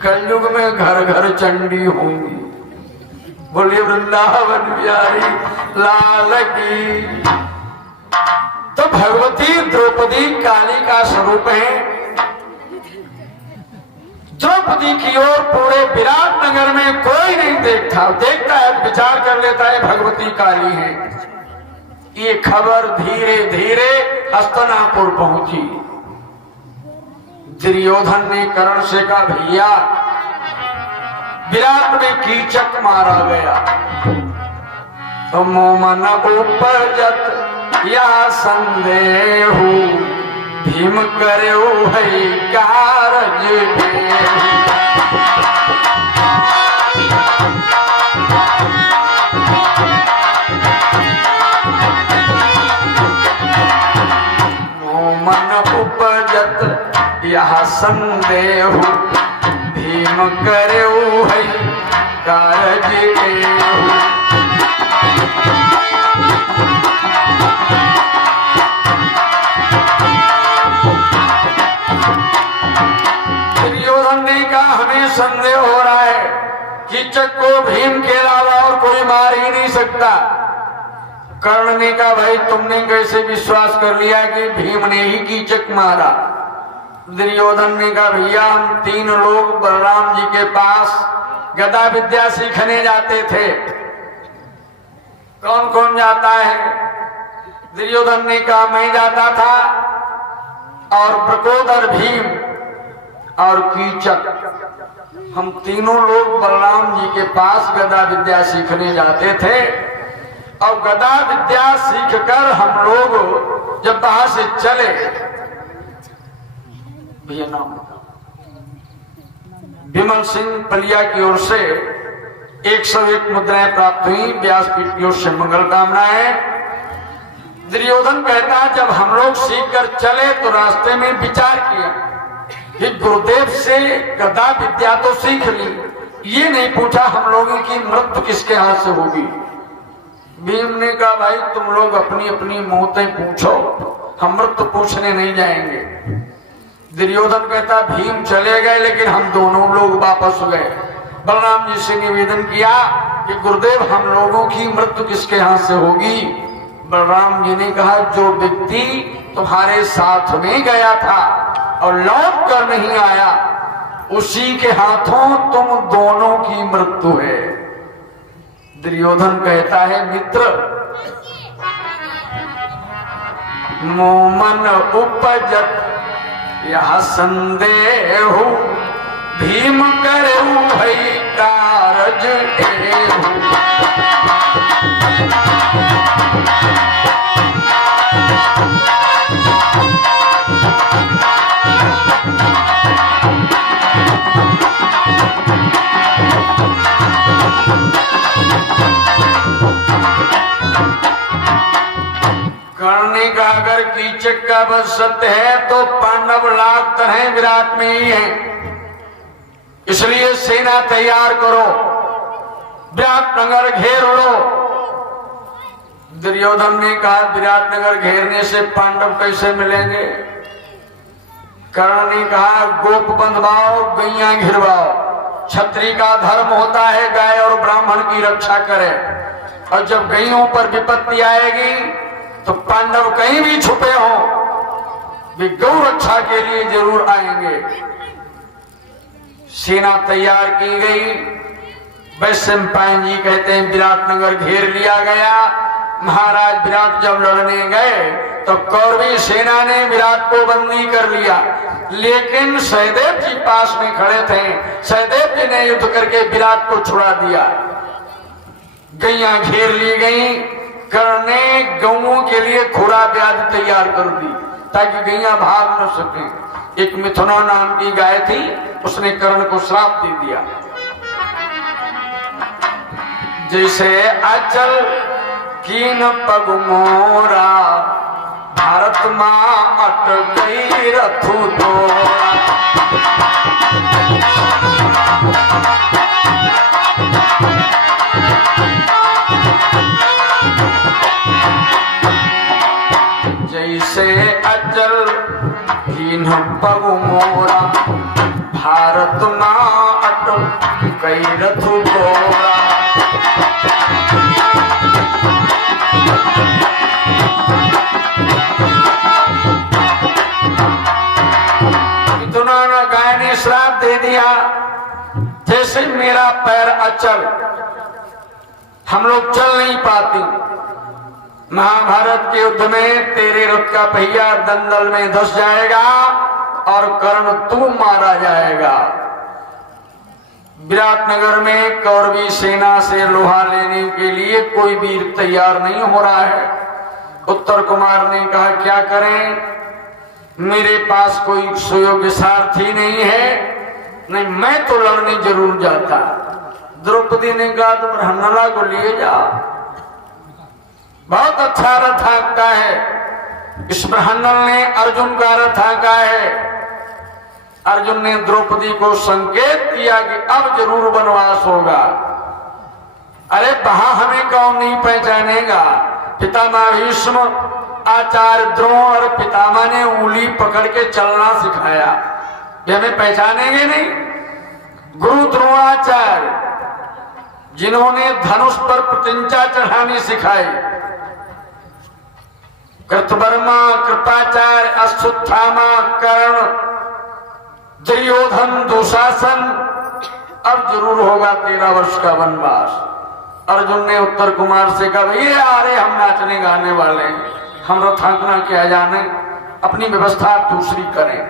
कलयुग में घर घर चंडी होंगी। बोलिए वृंदावन बिहारी लाल की। तो भगवती द्रौपदी काली का स्वरूप है। द्रौपदी की ओर पूरे विराट नगर में कोई नहीं देखता है, विचार कर लेता है भगवती काली है। ये खबर धीरे धीरे हस्तिनापुर पहुंची। दुर्योधन ने कर्ण से कहा भैया विराट में कीचक मारा गया, तो मोमन उपजत या संदेह, भीम करेऊ है कारज मोमन उपजत यह संदेह, भीम करेऊ है कारज दुर्योधन ने कहा हमें संदेह हो रहा है, कीचक को भीम के अलावा और कोई मार ही नहीं सकता। कर्ण ने कहा भाई तुमने कैसे विश्वास कर लिया कि भीम ने ही कीचक मारा? दुर्योधन ने कहा भैया हम 3 लोग बलराम जी के पास गदा विद्या सीखने जाते थे। कौन कौन जाता है? दुर्योधन ने कहा मैं जाता था, और प्रकोदर भीम और कीचक, हम तीनों लोग बलराम जी के पास गदा विद्या सीखने जाते थे। और गदा विद्या सीखकर हम लोग जब वहां से चले, भैया नाम विमल सिंह पलिया की ओर से 101 मुद्राएं प्राप्त हुई। व्यासपीठ की ओर से मंगल कामनाएं। दुर्योधन कहता है जब हम लोग सीख कर चले तो रास्ते में विचार किया कि गुरुदेव से गदा विद्या तो सीख ली, ये नहीं पूछा हम लोगों की मृत्यु किसके हाथ से होगी। भीम ने कहा भाई तुम लोग अपनी अपनी मौतें पूछो, हम मृत्यु पूछने नहीं जाएंगे। दुर्योधन कहता भीम चले गए लेकिन हम दोनों लोग वापस गए। बलराम जी से निवेदन किया कि गुरुदेव हम लोगों की मृत्यु किसके हाथ से होगी। बलराम जी ने कहा जो व्यक्ति तुम्हारे साथ में गया था और लौट कर नहीं आया उसी के हाथों तुम दोनों की मृत्यु है। दुर्योधन कहता है मित्र मोमन उपजत यह संदेह भीम करेऊ भई कारज एहू। करने का अगर कीचक का बस सत्य है तो पांडव लाख तरह विराट में ही है, इसलिए सेना तैयार करो, विराटनगर घेर लो। दुर्योधन ने कहा विराटनगर घेरने से पांडव कैसे मिलेंगे। कर्ण ने कहा गोप बंधवाओ गैया घिरवाओ, क्षत्रिय का धर्म होता है गाय और ब्राह्मण की रक्षा करे, और जब गैयों पर विपत्ति आएगी तो पांडव कहीं भी छुपे हों वे गौ रक्षा के लिए जरूर आएंगे। सेना तैयार की गई। वैशंपायन जी कहते हैं विराटनगर घेर लिया गया। महाराज विराट जब लड़ने गए तो कौरवी सेना ने विराट को बंदी कर लिया, लेकिन सहदेव जी पास में खड़े थे। सहदेव जी ने युद्ध करके विराट को छुड़ा दिया। गैया घेर ली गई। कर्ण ने गौओं के लिए खुरा ब्याज तैयार कर दी ताकि गैया भाग न सके। एक मिथुना नाम की गाय थी, उसने कर्ण को श्राप दे दिया। जैसे अचल कीन पग मोरा भारत मां अट गई रथु तोरा। जैसे अचल कीन पग मोरा भारत मां अट गई रथु तोरा। गाय ने श्राप दे दिया जैसे मेरा पैर अचल, हम लोग चल नहीं पाते। महाभारत के युद्ध में तेरे रथ का पहिया दंडल में धंस जाएगा और कर्ण तू मारा जाएगा। विराटनगर में कौरवी सेना से लोहा लेने के लिए कोई वीर तैयार नहीं हो रहा है। उत्तर कुमार ने कहा क्या करें, मेरे पास कोई सुयोग्य सारथी नहीं है, नहीं मैं तो लड़ने जरूर जाता। द्रौपदी ने कहा तुम ब्रह्मला को लिए जाओ, बहुत अच्छा रथ हाँकता है। इस ब्रह्मल ने अर्जुन का रथ हाँका है। अर्जुन ने द्रौपदी को संकेत किया कि अब जरूर वनवास होगा। अरे वहां हमें कौन नहीं पहचानेगा। पितामह भीष्म, आचार्य द्रोण और पितामह ने उंगली पकड़ के चलना सिखाया, ये हमें पहचानेंगे नहीं। गुरु द्रोणाचार्य जिन्होंने धनुष पर प्रतिंचा चढ़ानी सिखाई, कृतवर्मा, कृपाचार्य, अश्वत्थामा, कर्ण, दुर्योधन, दुशासन, अब जरूर होगा 13 वर्ष का वनवास। अर्जुन ने उत्तर कुमार से कहा ये आ रहे, हम नाचने गाने वाले हैं, हम रथांकना क्या जाने, अपनी व्यवस्था दूसरी करें।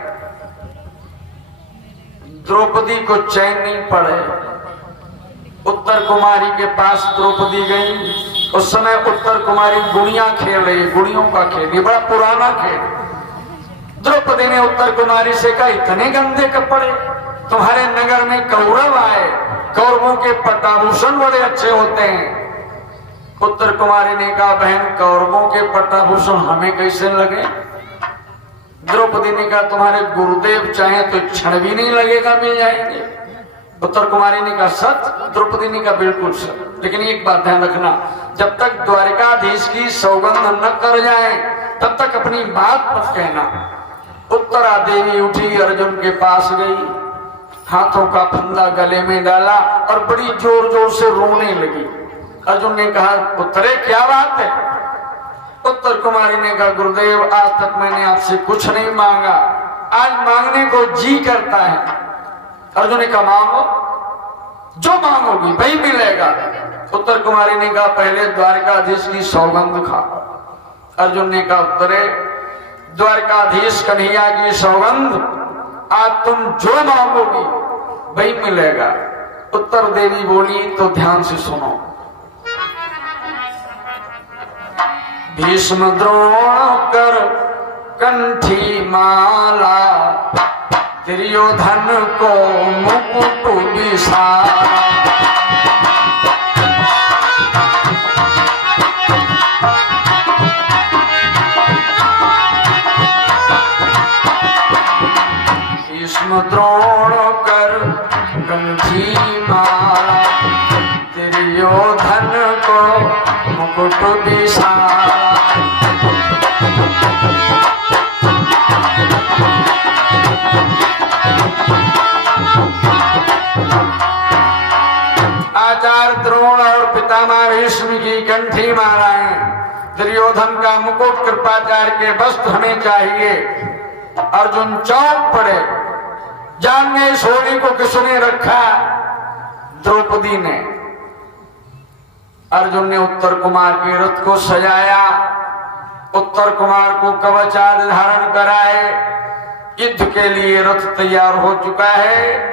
द्रौपदी को चैन नहीं पड़े। उत्तर कुमारी के पास द्रौपदी गई। उस समय उत्तर कुमारी गुड़िया खेल रही, गुड़ियों का खेल, ये बड़ा पुराना खेल। द्रौपदी ने उत्तर कुमारी से कहा इतने गंदे कपड़े, तुम्हारे नगर में कौरव आए कौरवों के पट्टाभूषण बड़े अच्छे होते हैं। उत्तर कुमारी ने कहा बहन कौरवों के पट्टाभूषण हमें कैसे लगे? द्रौपदी ने कहा तुम्हारे गुरुदेव चाहे तो क्षण भी नहीं लगेगा, मिल जाएंगे। उत्तर कुमारी ने कहा सच? द्रौपदी ने कहा बिल्कुल सच, लेकिन एक बात ध्यान रखना, जब तक द्वारिकाधीश की सौगंध न कर जाए तब तक अपनी बात मत कहना। उत्तरा देवी उठी, अर्जुन के पास गई, हाथों का फंदा गले में डाला और बड़ी जोर जोर से रोने लगी। अर्जुन ने कहा उत्तरे क्या बात है? उत्तर कुमारी ने कहा गुरुदेव आज तक मैंने आपसे कुछ नहीं मांगा, आज मांगने को जी करता है। अर्जुन ने कहा मांगो, जो मांगोगी वही मिलेगा। उत्तर कुमारी ने कहा पहले द्वारकाधीश की सौगंध खा। अर्जुन ने कहा उत्तरे द्वारकाधीश कन्हैया की सौगंध आज तुम जो मांगोगी वही मिलेगा। उत्तर देवी बोली तो ध्यान से सुनो। भीष्म द्रोण कर कंठी माला, दुर्योधन को मुकुट विशाला। भीष्म द्रोण कर कंठी माला, दुर्योधन को मुकुट विशाला। आचार्य द्रोण और पितामह भीष्म की कंठी मालाएं, दुर्योधन का मुकुट कृपाचार्य के वस्त्र हमें चाहिए। अर्जुन चौंक पड़े, जान इस होली को किसने रखा? द्रौपदी ने। अर्जुन ने उत्तर कुमार के रथ को सजाया, उत्तर कुमार को कवच आदि धारण कराए। युद्ध के लिए रथ तैयार हो चुका है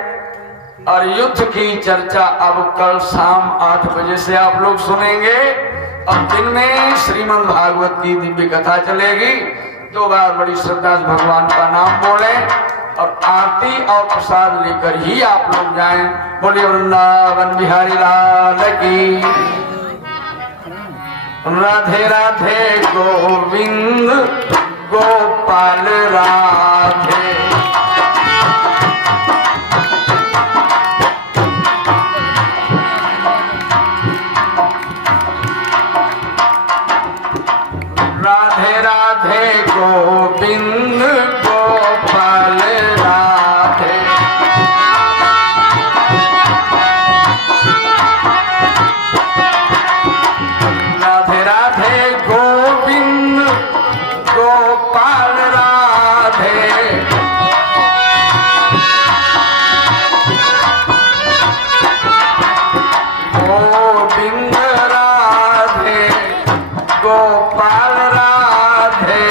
और युद्ध की चर्चा अब कल शाम 8 बजे से आप लोग सुनेंगे और दिन में श्रीमद् भागवत की दिव्य कथा चलेगी। 2 बार बड़ी श्रद्धा से भगवान का नाम बोले और आरती और प्रसाद लेकर ही आप लोग जाएं। बोलिए वृंदावन बिहारी लाल की। राधे राधे गोविंद गोपाल राधे। राधे राधे गोविंद गोपाल राधे। राधे राधे गोविंद गोपाल राधे। गोविंद राधे गोपाल राधे।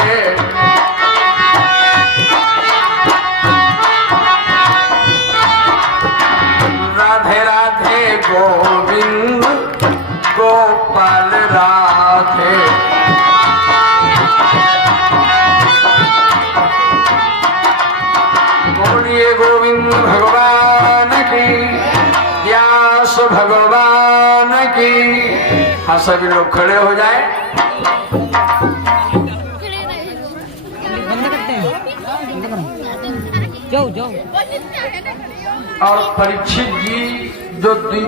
राधे राधे गोविंद गोपाल राधे। बोलिए गोविंद भगवान की, व्यास भगवान की। हाँ सभी लोग खड़े हो जाए। जाओ जाओ। और परीक्षित जी जो 2